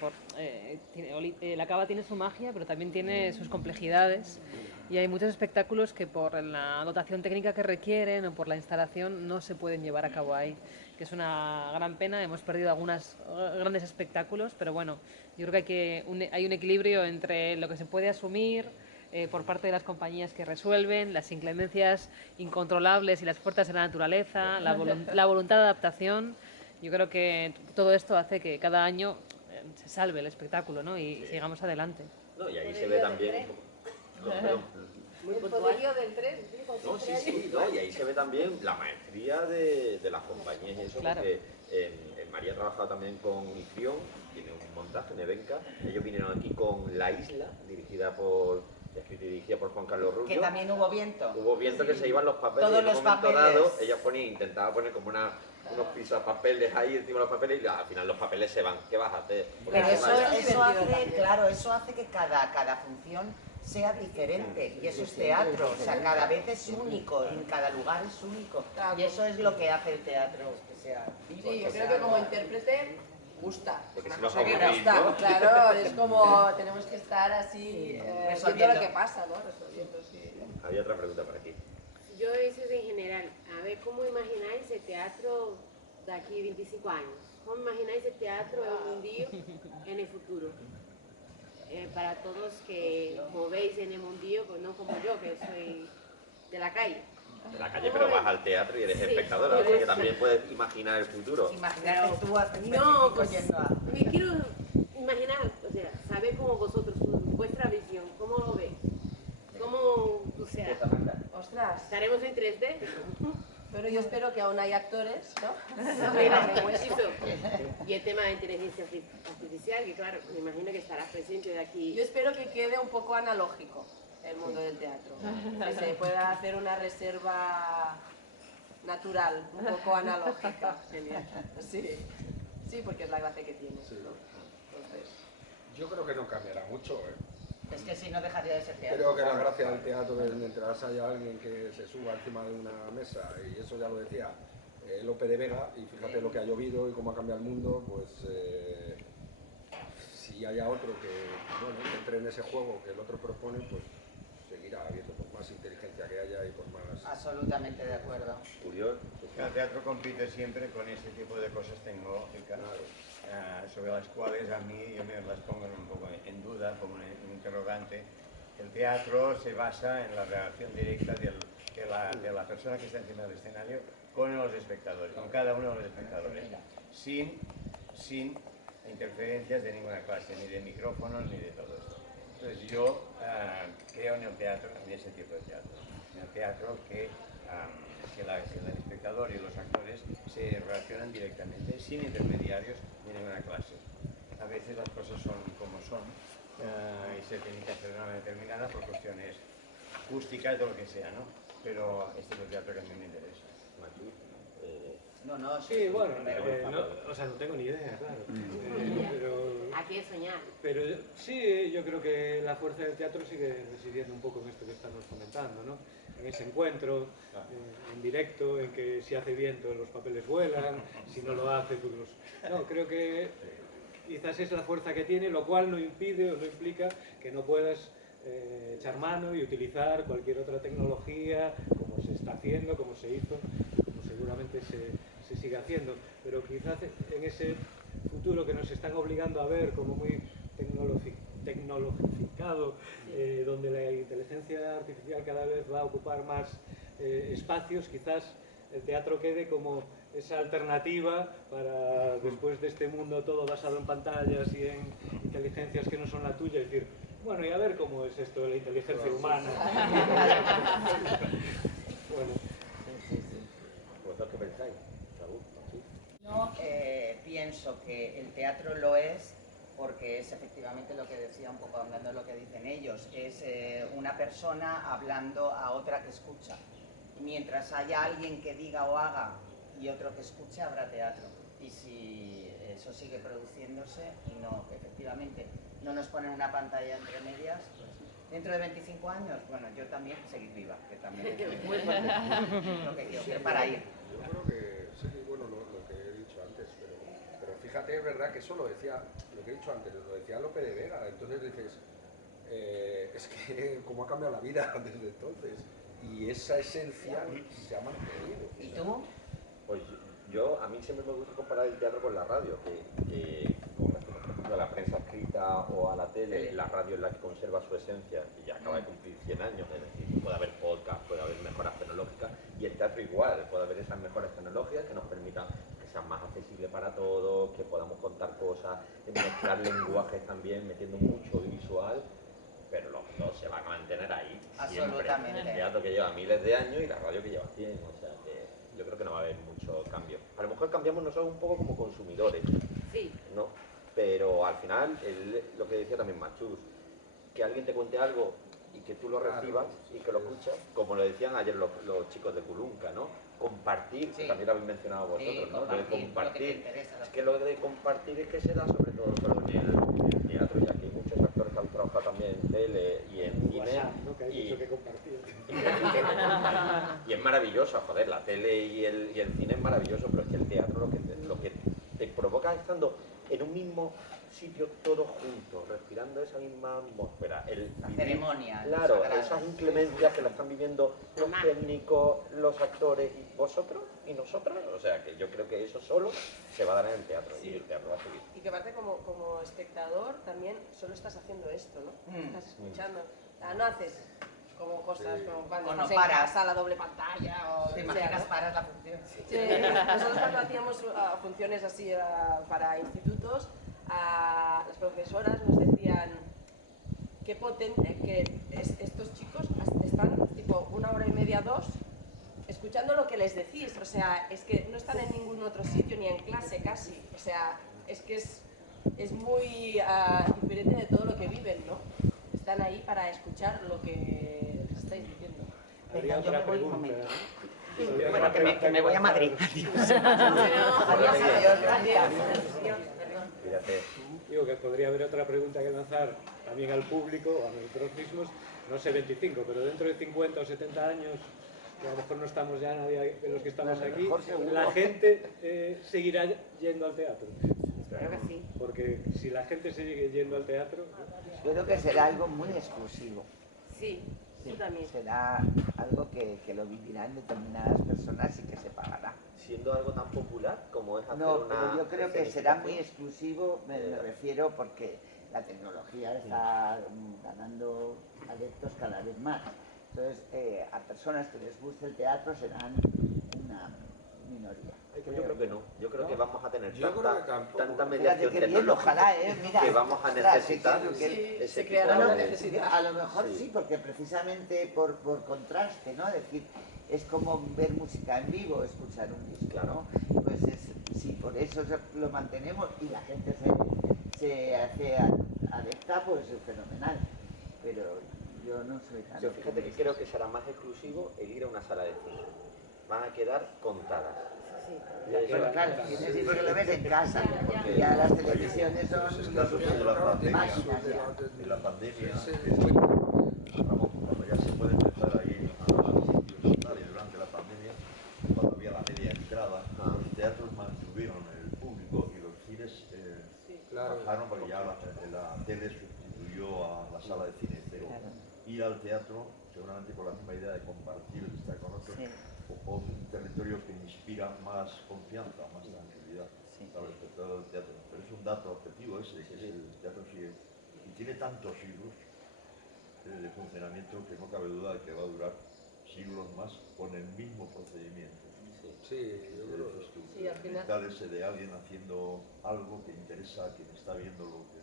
la cava tiene su magia, pero también tiene sus complejidades, y hay muchos espectáculos que por la dotación técnica que requieren o por la instalación no se pueden llevar a cabo ahí, que es una gran pena. Hemos perdido algunos grandes espectáculos, pero bueno, yo creo que hay un equilibrio entre lo que se puede asumir por parte de las compañías que resuelven, las inclemencias incontrolables y las fuerzas de la naturaleza, la voluntad de adaptación. Yo creo que todo esto hace que cada año se salve el espectáculo, ¿no? Y sigamos adelante. No, y ahí se ve también... El poderío del tren. No, sí, no, y ahí se ve también la maestría de las compañías y eso, Claro. porque María ha trabajado también con Ifión, tiene un montaje en Evenca. Ellos vinieron aquí con La Isla, escrita y dirigida por Juan Carlos Rubio. Que también hubo viento. Hubo viento que se iban los papeles. Todos y en un los momento papeles. dado, ella intentaba poner como unos pisapapeles ahí encima de los papeles y al final los papeles se van. ¿Qué vas a hacer? Porque Pero se eso vayan. hace que cada función sea diferente, y eso es teatro, o sea, cada vez es único, en cada lugar es único, y eso es lo que hace el teatro que sea vivo. Sí, yo creo que como intérprete gusta. Porque Una si no cosa que aburrís, gusta, ¿no? claro, es como tenemos que estar así viendo Resolviendo. lo que pasa, ¿no? Resolviendo, sí. Había otra pregunta por aquí. Yo eso es en general. A ver, ¿cómo imagináis el teatro de aquí 25 años? ¿Cómo imagináis el teatro en un mundillo en el futuro? Para todos que movéis en el mundillo, pues no como yo, que soy de la calle. De la calle, pero vas al teatro y eres Sí. espectadora, así que también puedes imaginar el futuro. Imagínate tú a No, pues me quiero imaginar, o sea, saber cómo vosotros, vuestra visión, cómo lo veis. ¿Cómo, o sea, Ostras, estaremos en 3D? pero yo espero que aún hay actores, ¿no? Mira, Carne y hueso. eso. Y el tema de inteligencia artificial, que claro, me imagino que estará presente de aquí. Yo espero que quede un poco analógico el mundo del teatro, que se pueda hacer una reserva natural, un poco analógica. Genial. Sí, sí, porque es la gracia que tiene, ¿no? Entonces, Yo creo que no cambiará mucho, ¿eh? Es que si no dejaría de ser teatro. Creo que la gracia del teatro es mientras haya alguien que se suba encima de una mesa, y eso ya lo decía Lope de Vega, y fíjate lo que ha llovido y cómo ha cambiado el mundo, pues si haya otro que entre en ese juego que el otro propone, pues seguirá habiendo por más inteligencia que haya y por más... Absolutamente de acuerdo. Curioso. El teatro compite siempre con ese tipo de cosas tecnológicas, sobre las cuales a mí yo me las pongo un poco en duda, como un interrogante. El teatro se basa en la relación directa de la persona que está encima del escenario con los espectadores, con cada uno de los espectadores, sin interferencias de ninguna clase, ni de micrófonos ni de todo esto. Entonces yo creo en el teatro, en ese tipo de teatro, en el teatro que el espectador y los actores se relacionan directamente, sin intermediarios ni ninguna clase. A veces las cosas son como son y se tienen que hacer de una manera determinada por cuestiones acústicas, de lo que sea, ¿no? Pero este es el teatro que a mí me interesa. No, Sí, bueno, o sea, no tengo ni idea, claro. Pero, Aquí es soñar. pero sí, yo creo que la fuerza del teatro sigue residiendo un poco en esto que estamos comentando, ¿no? En ese encuentro, en directo, en que si hace viento los papeles vuelan, si no lo hace, pues los... No, creo que quizás es la fuerza que tiene, lo cual no impide o no implica que no puedas echar mano y utilizar cualquier otra tecnología, como se está haciendo, como se hizo, como seguramente se sigue haciendo. Pero quizás en ese futuro que nos están obligando a ver como muy tecnologificado, donde la inteligencia artificial cada vez va a ocupar más espacios, quizás el teatro quede como esa alternativa para después de este mundo todo basado en pantallas y en inteligencias que no son la tuya, decir, bueno, y a ver cómo es esto de la inteligencia humana. Bueno. ¿Vosotros qué pensáis? Raúl, ¿sí? Yo pienso que el teatro lo es porque es efectivamente lo que decía un poco hablando de lo que dicen ellos, es una persona hablando a otra que escucha. Mientras haya alguien que diga o haga y otro que escuche, habrá teatro. Y si eso sigue produciéndose y no, efectivamente, no nos ponen una pantalla entre medias, pues dentro de 25 años, bueno, yo también seguir viva, que también es muy importante lo que quiero para ir. Yo creo que, sí, bueno, lo que he dicho antes, pero fíjate, es verdad que eso lo decía, lo que he dicho antes, lo decía Lope de Vega, entonces dices, es que cómo ha cambiado la vida desde entonces, y esa esencia se ha mantenido. ¿Y tú? Pues a mí siempre me gusta comparar el teatro con la radio, que con respecto, por ejemplo, a la prensa escrita o a la tele, la radio es la que conserva su esencia y ya acaba de cumplir 100 años, es decir, puede haber podcast, puede haber mejoras tecnológicas, y el teatro igual, puede haber esas mejoras tecnológicas que nos permitan que sea más accesible para todos, que podamos contar cosas, mezclar lenguajes también, metiendo mucho visual, pero los dos se van a mantener ahí siempre. Absolutamente. El teatro que lleva miles de años y la radio que lleva 100, o sea que yo creo que no va a haber mucho cambio. A lo mejor cambiamos nosotros un poco como consumidores, ¿no? Pero al final, lo que decía también Machus, que alguien te cuente algo y que tú lo recibas y que lo escuchas, como lo decían ayer los chicos de Culunca, ¿no? Compartir, que también lo habéis mencionado vosotros, ¿no? Lo de compartir. Es que lo de compartir es que se da sobre todo en el teatro, y aquí hay muchos actores que han trabajado también en tele y en cine. Y es maravilloso, joder, la tele y el cine es maravilloso, pero es que el teatro lo que te provoca estando en un mismo sitio todos juntos, respirando esa misma atmósfera. La ceremonia. Claro, esas inclemencias que la están viviendo los técnicos, los actores y vosotros y nosotros. O sea, que yo creo que eso solo se va a dar en el teatro y el teatro va a seguir. Y que aparte como espectador también solo estás haciendo esto, ¿no? Estás escuchando. O sea, no haces como cosas como cuando O no estás en paras. casa, la doble pantalla o... ¿Te sea, imaginas ¿no? paras la función? Sí, nosotros cuando hacíamos funciones así para institutos, las profesoras nos decían qué potente que estos chicos están tipo 1 hora y media, 2, escuchando lo que les decís. O sea, es que no están en ningún otro sitio ni en clase casi. O sea, es que es muy diferente de todo lo que viven, ¿no? Están ahí para escuchar lo que les estáis diciendo. Habría Yo me otra voy un pregunta. momento. Habría Bueno, otra que me pregunta voy a Madrid. lanzar. Adiós, gracias. Fíjate. Digo que podría haber otra pregunta que lanzar también al público, o a nosotros mismos, no sé 25, pero dentro de 50 o 70 años, que a lo mejor no estamos ya nadie de los que estamos aquí, la gente seguirá yendo al teatro. Creo que sí. Porque si la gente sigue yendo al teatro... Yo creo que será algo muy exclusivo. Sí, tú también. Será algo que lo vivirán determinadas personas y que se pagará. Siendo algo tan popular como es hacer No, una pero yo creo que será muy escenificación. exclusivo, me refiero porque la tecnología está ganando adeptos cada vez más. Entonces, a personas que les guste el teatro serán una minoría. Pues yo creo que no. Yo creo que vamos a tener Yo creo que tampoco. tanta Fíjate mediación qué bien, tecnológica ojalá, mira, que vamos a ostras, necesitar que ese se creará tipo una de... necesidad. A lo mejor sí, porque precisamente por contraste, ¿no? Es decir, es como ver música en vivo, escuchar un disco, ¿no? Pues si por eso lo mantenemos y la gente se hace adepta, pues es fenomenal. Pero yo no soy tan... Yo fíjate que creo que será más exclusivo el ir a una sala de cine. Van a quedar contadas. Pero claro, tienes que porque lo ves en casa, porque ya las televisiones son máquinas ya. En la pandemia, Ramón, cuando ya se puede empezar a ir a sitios totales durante la pandemia, cuando había la media entrada, los teatros mantuvieron el público y los cines bajaron porque ya la tele sustituyó a la sala de cine, pero ir al teatro seguramente con la misma idea de compartir, de estar con otros, o un territorio que inspira más confianza, más tranquilidad para el espectador del teatro. Pero es un dato objetivo ese, que el teatro sigue y tiene tantos siglos de funcionamiento que no cabe duda de que va a durar siglos más con el mismo procedimiento. Sí, yo creo que Sí, al final. Tal ese de alguien haciendo algo que interesa a quien está viendo lo que...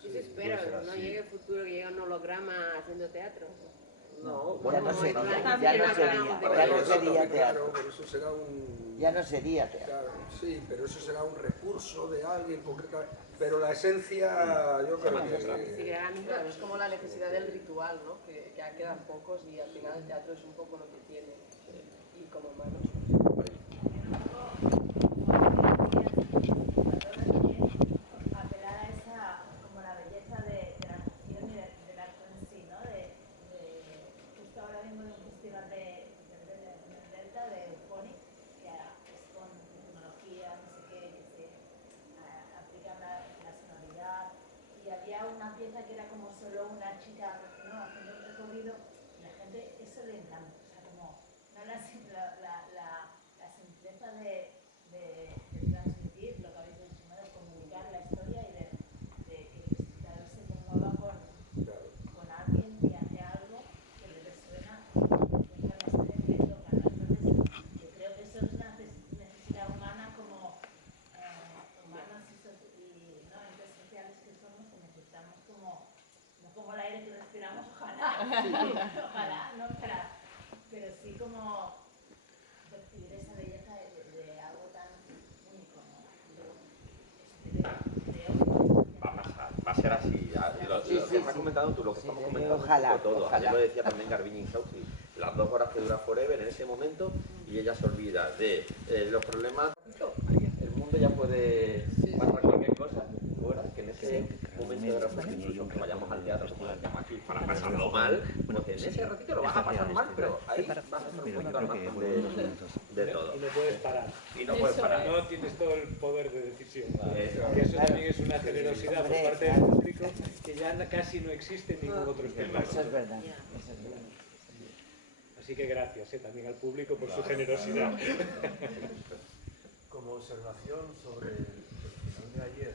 Sí, se espera, puede ser no así. llegue el futuro que llegue un holograma haciendo teatro. No, ya no sería, claro, teatro. pero eso será un... Ya no sería teatro. Claro, sí, pero eso será un recurso de alguien concretamente. Pero la esencia, yo creo que... Claro, es como la necesidad del ritual, ¿no? Que ya quedan pocos y al final el teatro es un poco lo que tiene. Y como humanos. Apelar a esa, como la belleza de la acción y del arte en sí, ¿no? Justo ahora vengo de un festival del Delta, de Euphonic, que es con tecnología, no sé qué, que se aplica la sonoridad, y había una pieza que era como solo una chica, ¿no? Haciendo un recorrido, y la gente eso le encanta, o sea, como no la simpleza de transmitir lo que habéis dicho, ¿no? De comunicar la historia y de que el espectador se conmueva con alguien que hace algo que le resuena y encuentra la historia que le toca, ¿no? Entonces, yo creo que eso es una necesidad humana como humanos y ¿no? Entes sociales que somos, que necesitamos como, no como el aire que respiramos, ojalá, ojalá, ¿no? Pero sí como percibir esa belleza de algo tan único, ¿no? Va a ser así. Lo que has comentado tú, lo que estamos comentando, ojalá, todo. ojalá. Ayer lo decía también Garbiñe Inchausti, las 2 horas que dura Forever en ese momento y ella se olvida de los problemas. El mundo ya puede pasar cualquier cosa fuera, que en ese momento de reflexión, incluso que vayamos al teatro, como decíamos aquí, para pasarlo mal, bueno, que en ese ratito lo vas a pasar mal, pero ahí vas a hacer un poquito al margen de todo. Y no puedes parar. Y no puedes parar. No tienes todo el poder de decisión. Claro. Que eso también es una generosidad por parte del público que ya casi no existe en ningún otro espectáculo. Eso es verdad. Así que gracias también al público por su generosidad. Como observación sobre el final de ayer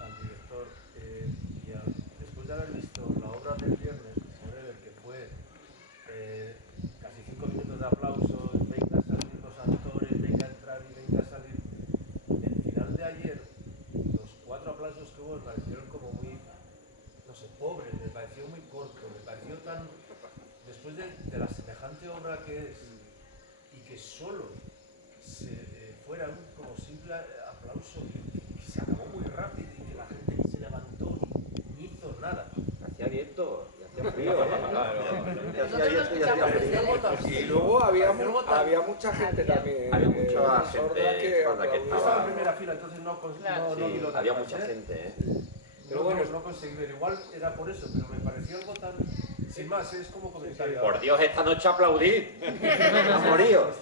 al director, después de haber visto la obra del viernes, Forever, que fue casi 5 minutos de aplausos, venga a salir los actores, venga a entrar y venga a salir, el final de ayer, los 4 aplausos que hubo me parecieron como muy, no sé, pobres, me pareció muy corto, me pareció tan, después de la semejante obra que es, y que solo fuera un como simple aplauso que se acabó muy rápido y que la gente ni se levantó ni hizo nada. Hacía viento y hacía frío. Hacía viento y hacía frío. Y luego había mucha gente también. Había mucha sorda gente que sorda que Yo estaba en primera fila, entonces no vi lo había demás, mucha gente, Pero bueno, no conseguí ver. Igual era por eso, pero me pareció algo tan... Sin más, es como comentario. Por Dios, esta noche aplaudid. Amoríos.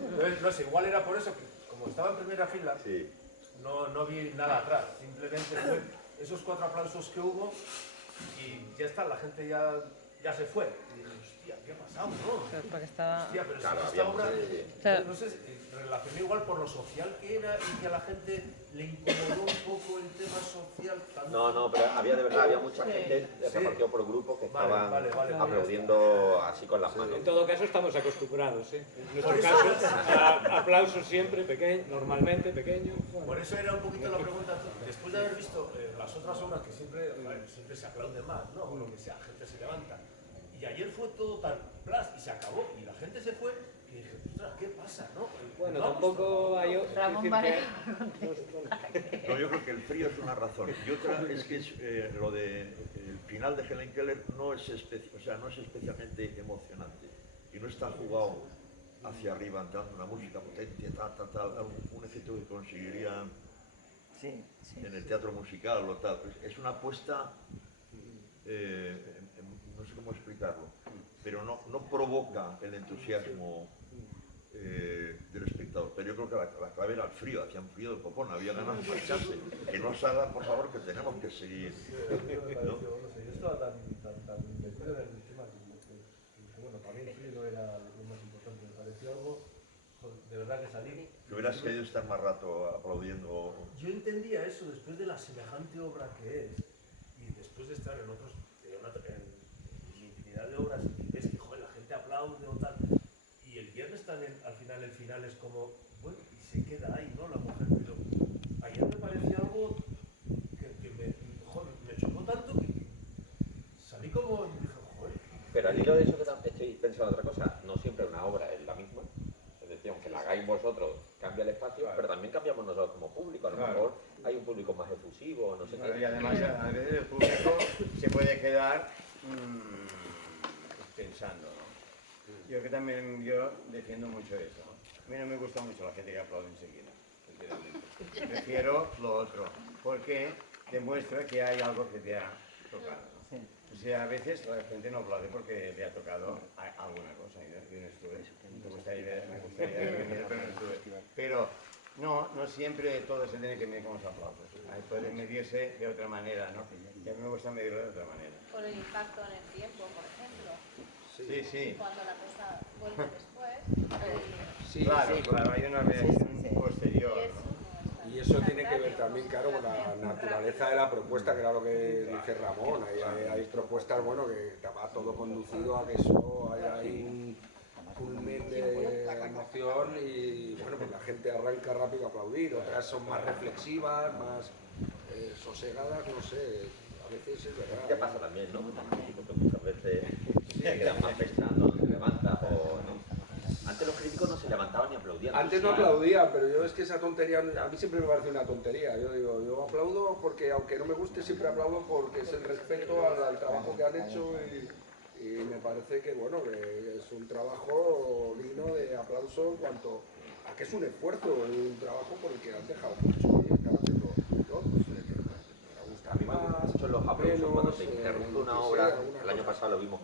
Entonces, no sé, igual era por eso que, como estaba en primera fila, no vi nada atrás. Simplemente fue esos 4 aplausos que hubo y ya está, la gente ya se fue. Y dije, hostia, ¿qué ha pasado? ¿No? Claro, porque estaba... Hostia, pero Claro, si esta obra, Claro. no sé, relacioné igual por lo social que era y que a la gente le incomodó un poco el tema social. No, pero había de verdad, había mucha gente repartido por grupos que estaban aplaudiendo así con las manos. En todo caso estamos acostumbrados, ¿eh? En nuestro caso, aplausos siempre pequeños, normalmente pequeños. Por eso era un poquito la pregunta, después de haber visto las otras obras que siempre se aplaude más, ¿no? O lo que sea, la gente se levanta. Y ayer fue todo tan plas y se acabó y la gente se fue y dije, ostras, ¿qué pasa, no? Bueno, tampoco hay... Ramón Varela. No, yo creo que el frío es una razón. Y otra es que lo de el final de Helen Keller no es especialmente emocionante y no está jugado hacia arriba, dando una música potente, un efecto que conseguiría en el teatro musical o tal. Es una apuesta, no sé cómo explicarlo, pero no provoca el entusiasmo del espectador. Pero yo creo que la clave era el frío, hacía un frío de copón, había ganas de marcharse. Que no salgan, por favor, que tenemos que seguir. ¿No? Yo estaba tan metido en el tema que bueno, para mí el frío no era lo más importante, me pareció algo de verdad que salí. Que hubieras querido estar más rato aplaudiendo. Yo entendía eso después de la semejante obra que es y después de estar en infinidad de obras y ves que joder, la gente aplaude o tal. Y el viernes están al final, el final es como, bueno, y se queda ahí, ¿no? La mujer, pero ayer me pareció algo que me chocó tanto que salí como, dije, joder. Pero al hilo de eso que estoy pensando otra cosa, no siempre una obra es la misma. Es decir, aunque la hagáis vosotros, cambia el espacio, pero también cambiamos nosotros como público. A lo mejor hay un público más efusivo, no sé qué. Y además, a veces el público se puede quedar pensando, ¿no? Yo que también defiendo mucho eso, ¿no? A mí no me gusta mucho la gente que aplaude enseguida, sinceramente. Prefiero lo otro, porque demuestra que hay algo que te ha tocado, ¿no? O sea, a veces la gente no aplaude porque le ha tocado alguna cosa, y no estuve. Me gustaría venir, pero no estuve. Pero no siempre todo se tiene que medir con los aplausos. Ahí puede medirse de otra manera, ¿no? Y a mí me gusta medirlo de otra manera. Por el impacto en el tiempo, por ejemplo. Sí. Cuando la cosa vuelve después. Claro, hay una reacción posterior, ¿no? Y eso tiene que ver también, claro, con la naturaleza de la propuesta, que era lo que dice Ramón. Hay propuestas, bueno, que va todo conducido a que eso haya un culmen de emoción y, bueno, pues la gente arranca rápido a aplaudir. Otras son más reflexivas, más sosegadas, no sé. A veces es verdad. ¿Qué pasa también, no? Porque muchas veces se quedan más pensando, no se levanta o no. Antes los críticos no se levantaban ni aplaudían. Antes no aplaudían, pero yo es que esa tontería, a mí siempre me parece una tontería. Yo digo, yo aplaudo porque aunque no me guste, siempre aplaudo porque es el respeto al trabajo que han hecho y me parece que, bueno, que es un trabajo digno de aplauso en cuanto a que es un esfuerzo, un trabajo por el que han dejado mucho y están haciendo todo, pues, me gusta. A mí me gustan mucho los aplausos cuando se interrumpe una obra. El año pasado lo vimos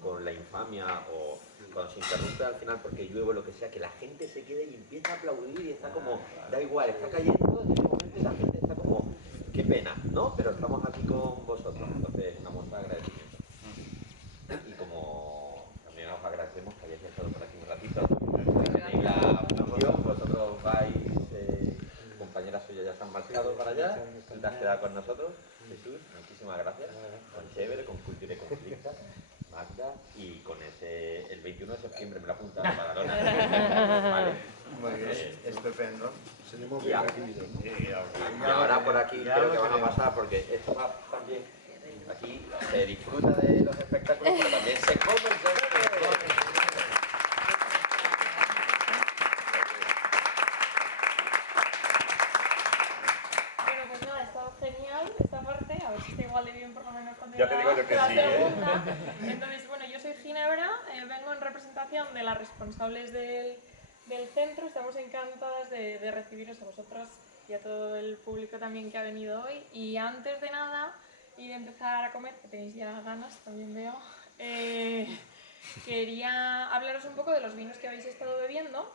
con La Infamia, o cuando se interrumpe al final porque llueve o lo que sea, que la gente se quede y empieza a aplaudir y está como, da igual, está cayendo, en ese momento y la gente está como, qué pena, ¿no? Pero estamos aquí con vosotros, entonces una muestra de agradecimiento. Y como también os agradecemos que hayáis estado por aquí un ratito, tenéis la función, vosotros vais, compañeras suyas ya se han marchado para allá, y te has quedado con nosotros. Jesús, muchísimas gracias, con Chévere, con Cultura y Conflicta, Magda, y con el 21 de septiembre me la apunta a Badalona. ¿Vale? Muy bien, estupendo. Y ahora por aquí creo que van a pasar, porque esto va también, aquí se disfruta de los espectáculos, pero también se come. Bueno, pues nada, ha estado genial esta parte, a ver si está igual de bien por lo menos cuando Ya te digo yo que la sí, segunda. Entonces, bueno, yo soy Ginebra, vengo en representación de las responsables del centro, estamos encantadas de recibiros a vosotras y a todo el público también que ha venido hoy. Y antes de nada, y de empezar a comer, que tenéis ya ganas, también veo, quería hablaros un poco de los vinos que habéis estado bebiendo.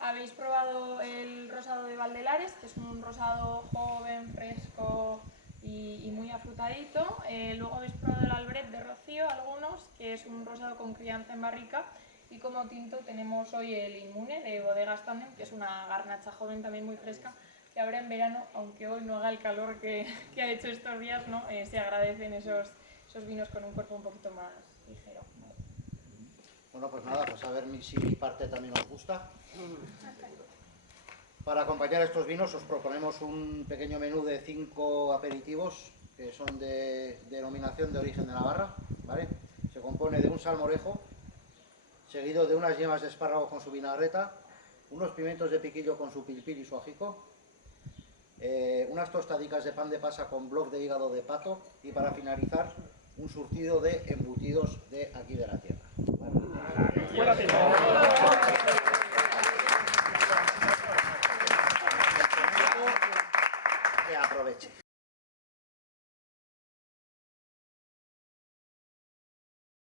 Habéis probado el rosado de Valdelares, que es un rosado joven, fresco y muy afrutadito. Luego habéis probado el Albret de Rocío, algunos, que es un rosado con crianza en barrica. Y como tinto tenemos hoy el Inmune de Bodegas Tandem, que es una garnacha joven también muy fresca, que ahora en verano, aunque hoy no haga el calor que ha hecho estos días, ¿no? Se agradecen esos vinos con un cuerpo un poquito más ligero. Bueno, pues nada, pues a ver si mi parte también os gusta. Para acompañar estos vinos os proponemos un pequeño menú de 5 aperitivos que son de denominación de origen de Navarra, ¿vale? Se compone de un salmorejo, seguido de unas yemas de espárrago con su vinagreta, unos pimientos de piquillo con su pilpil y su ajico, unas tostadicas de pan de pasa con bloc de hígado de pato y para finalizar un surtido de embutidos de aquí de la tierra. Que aproveche.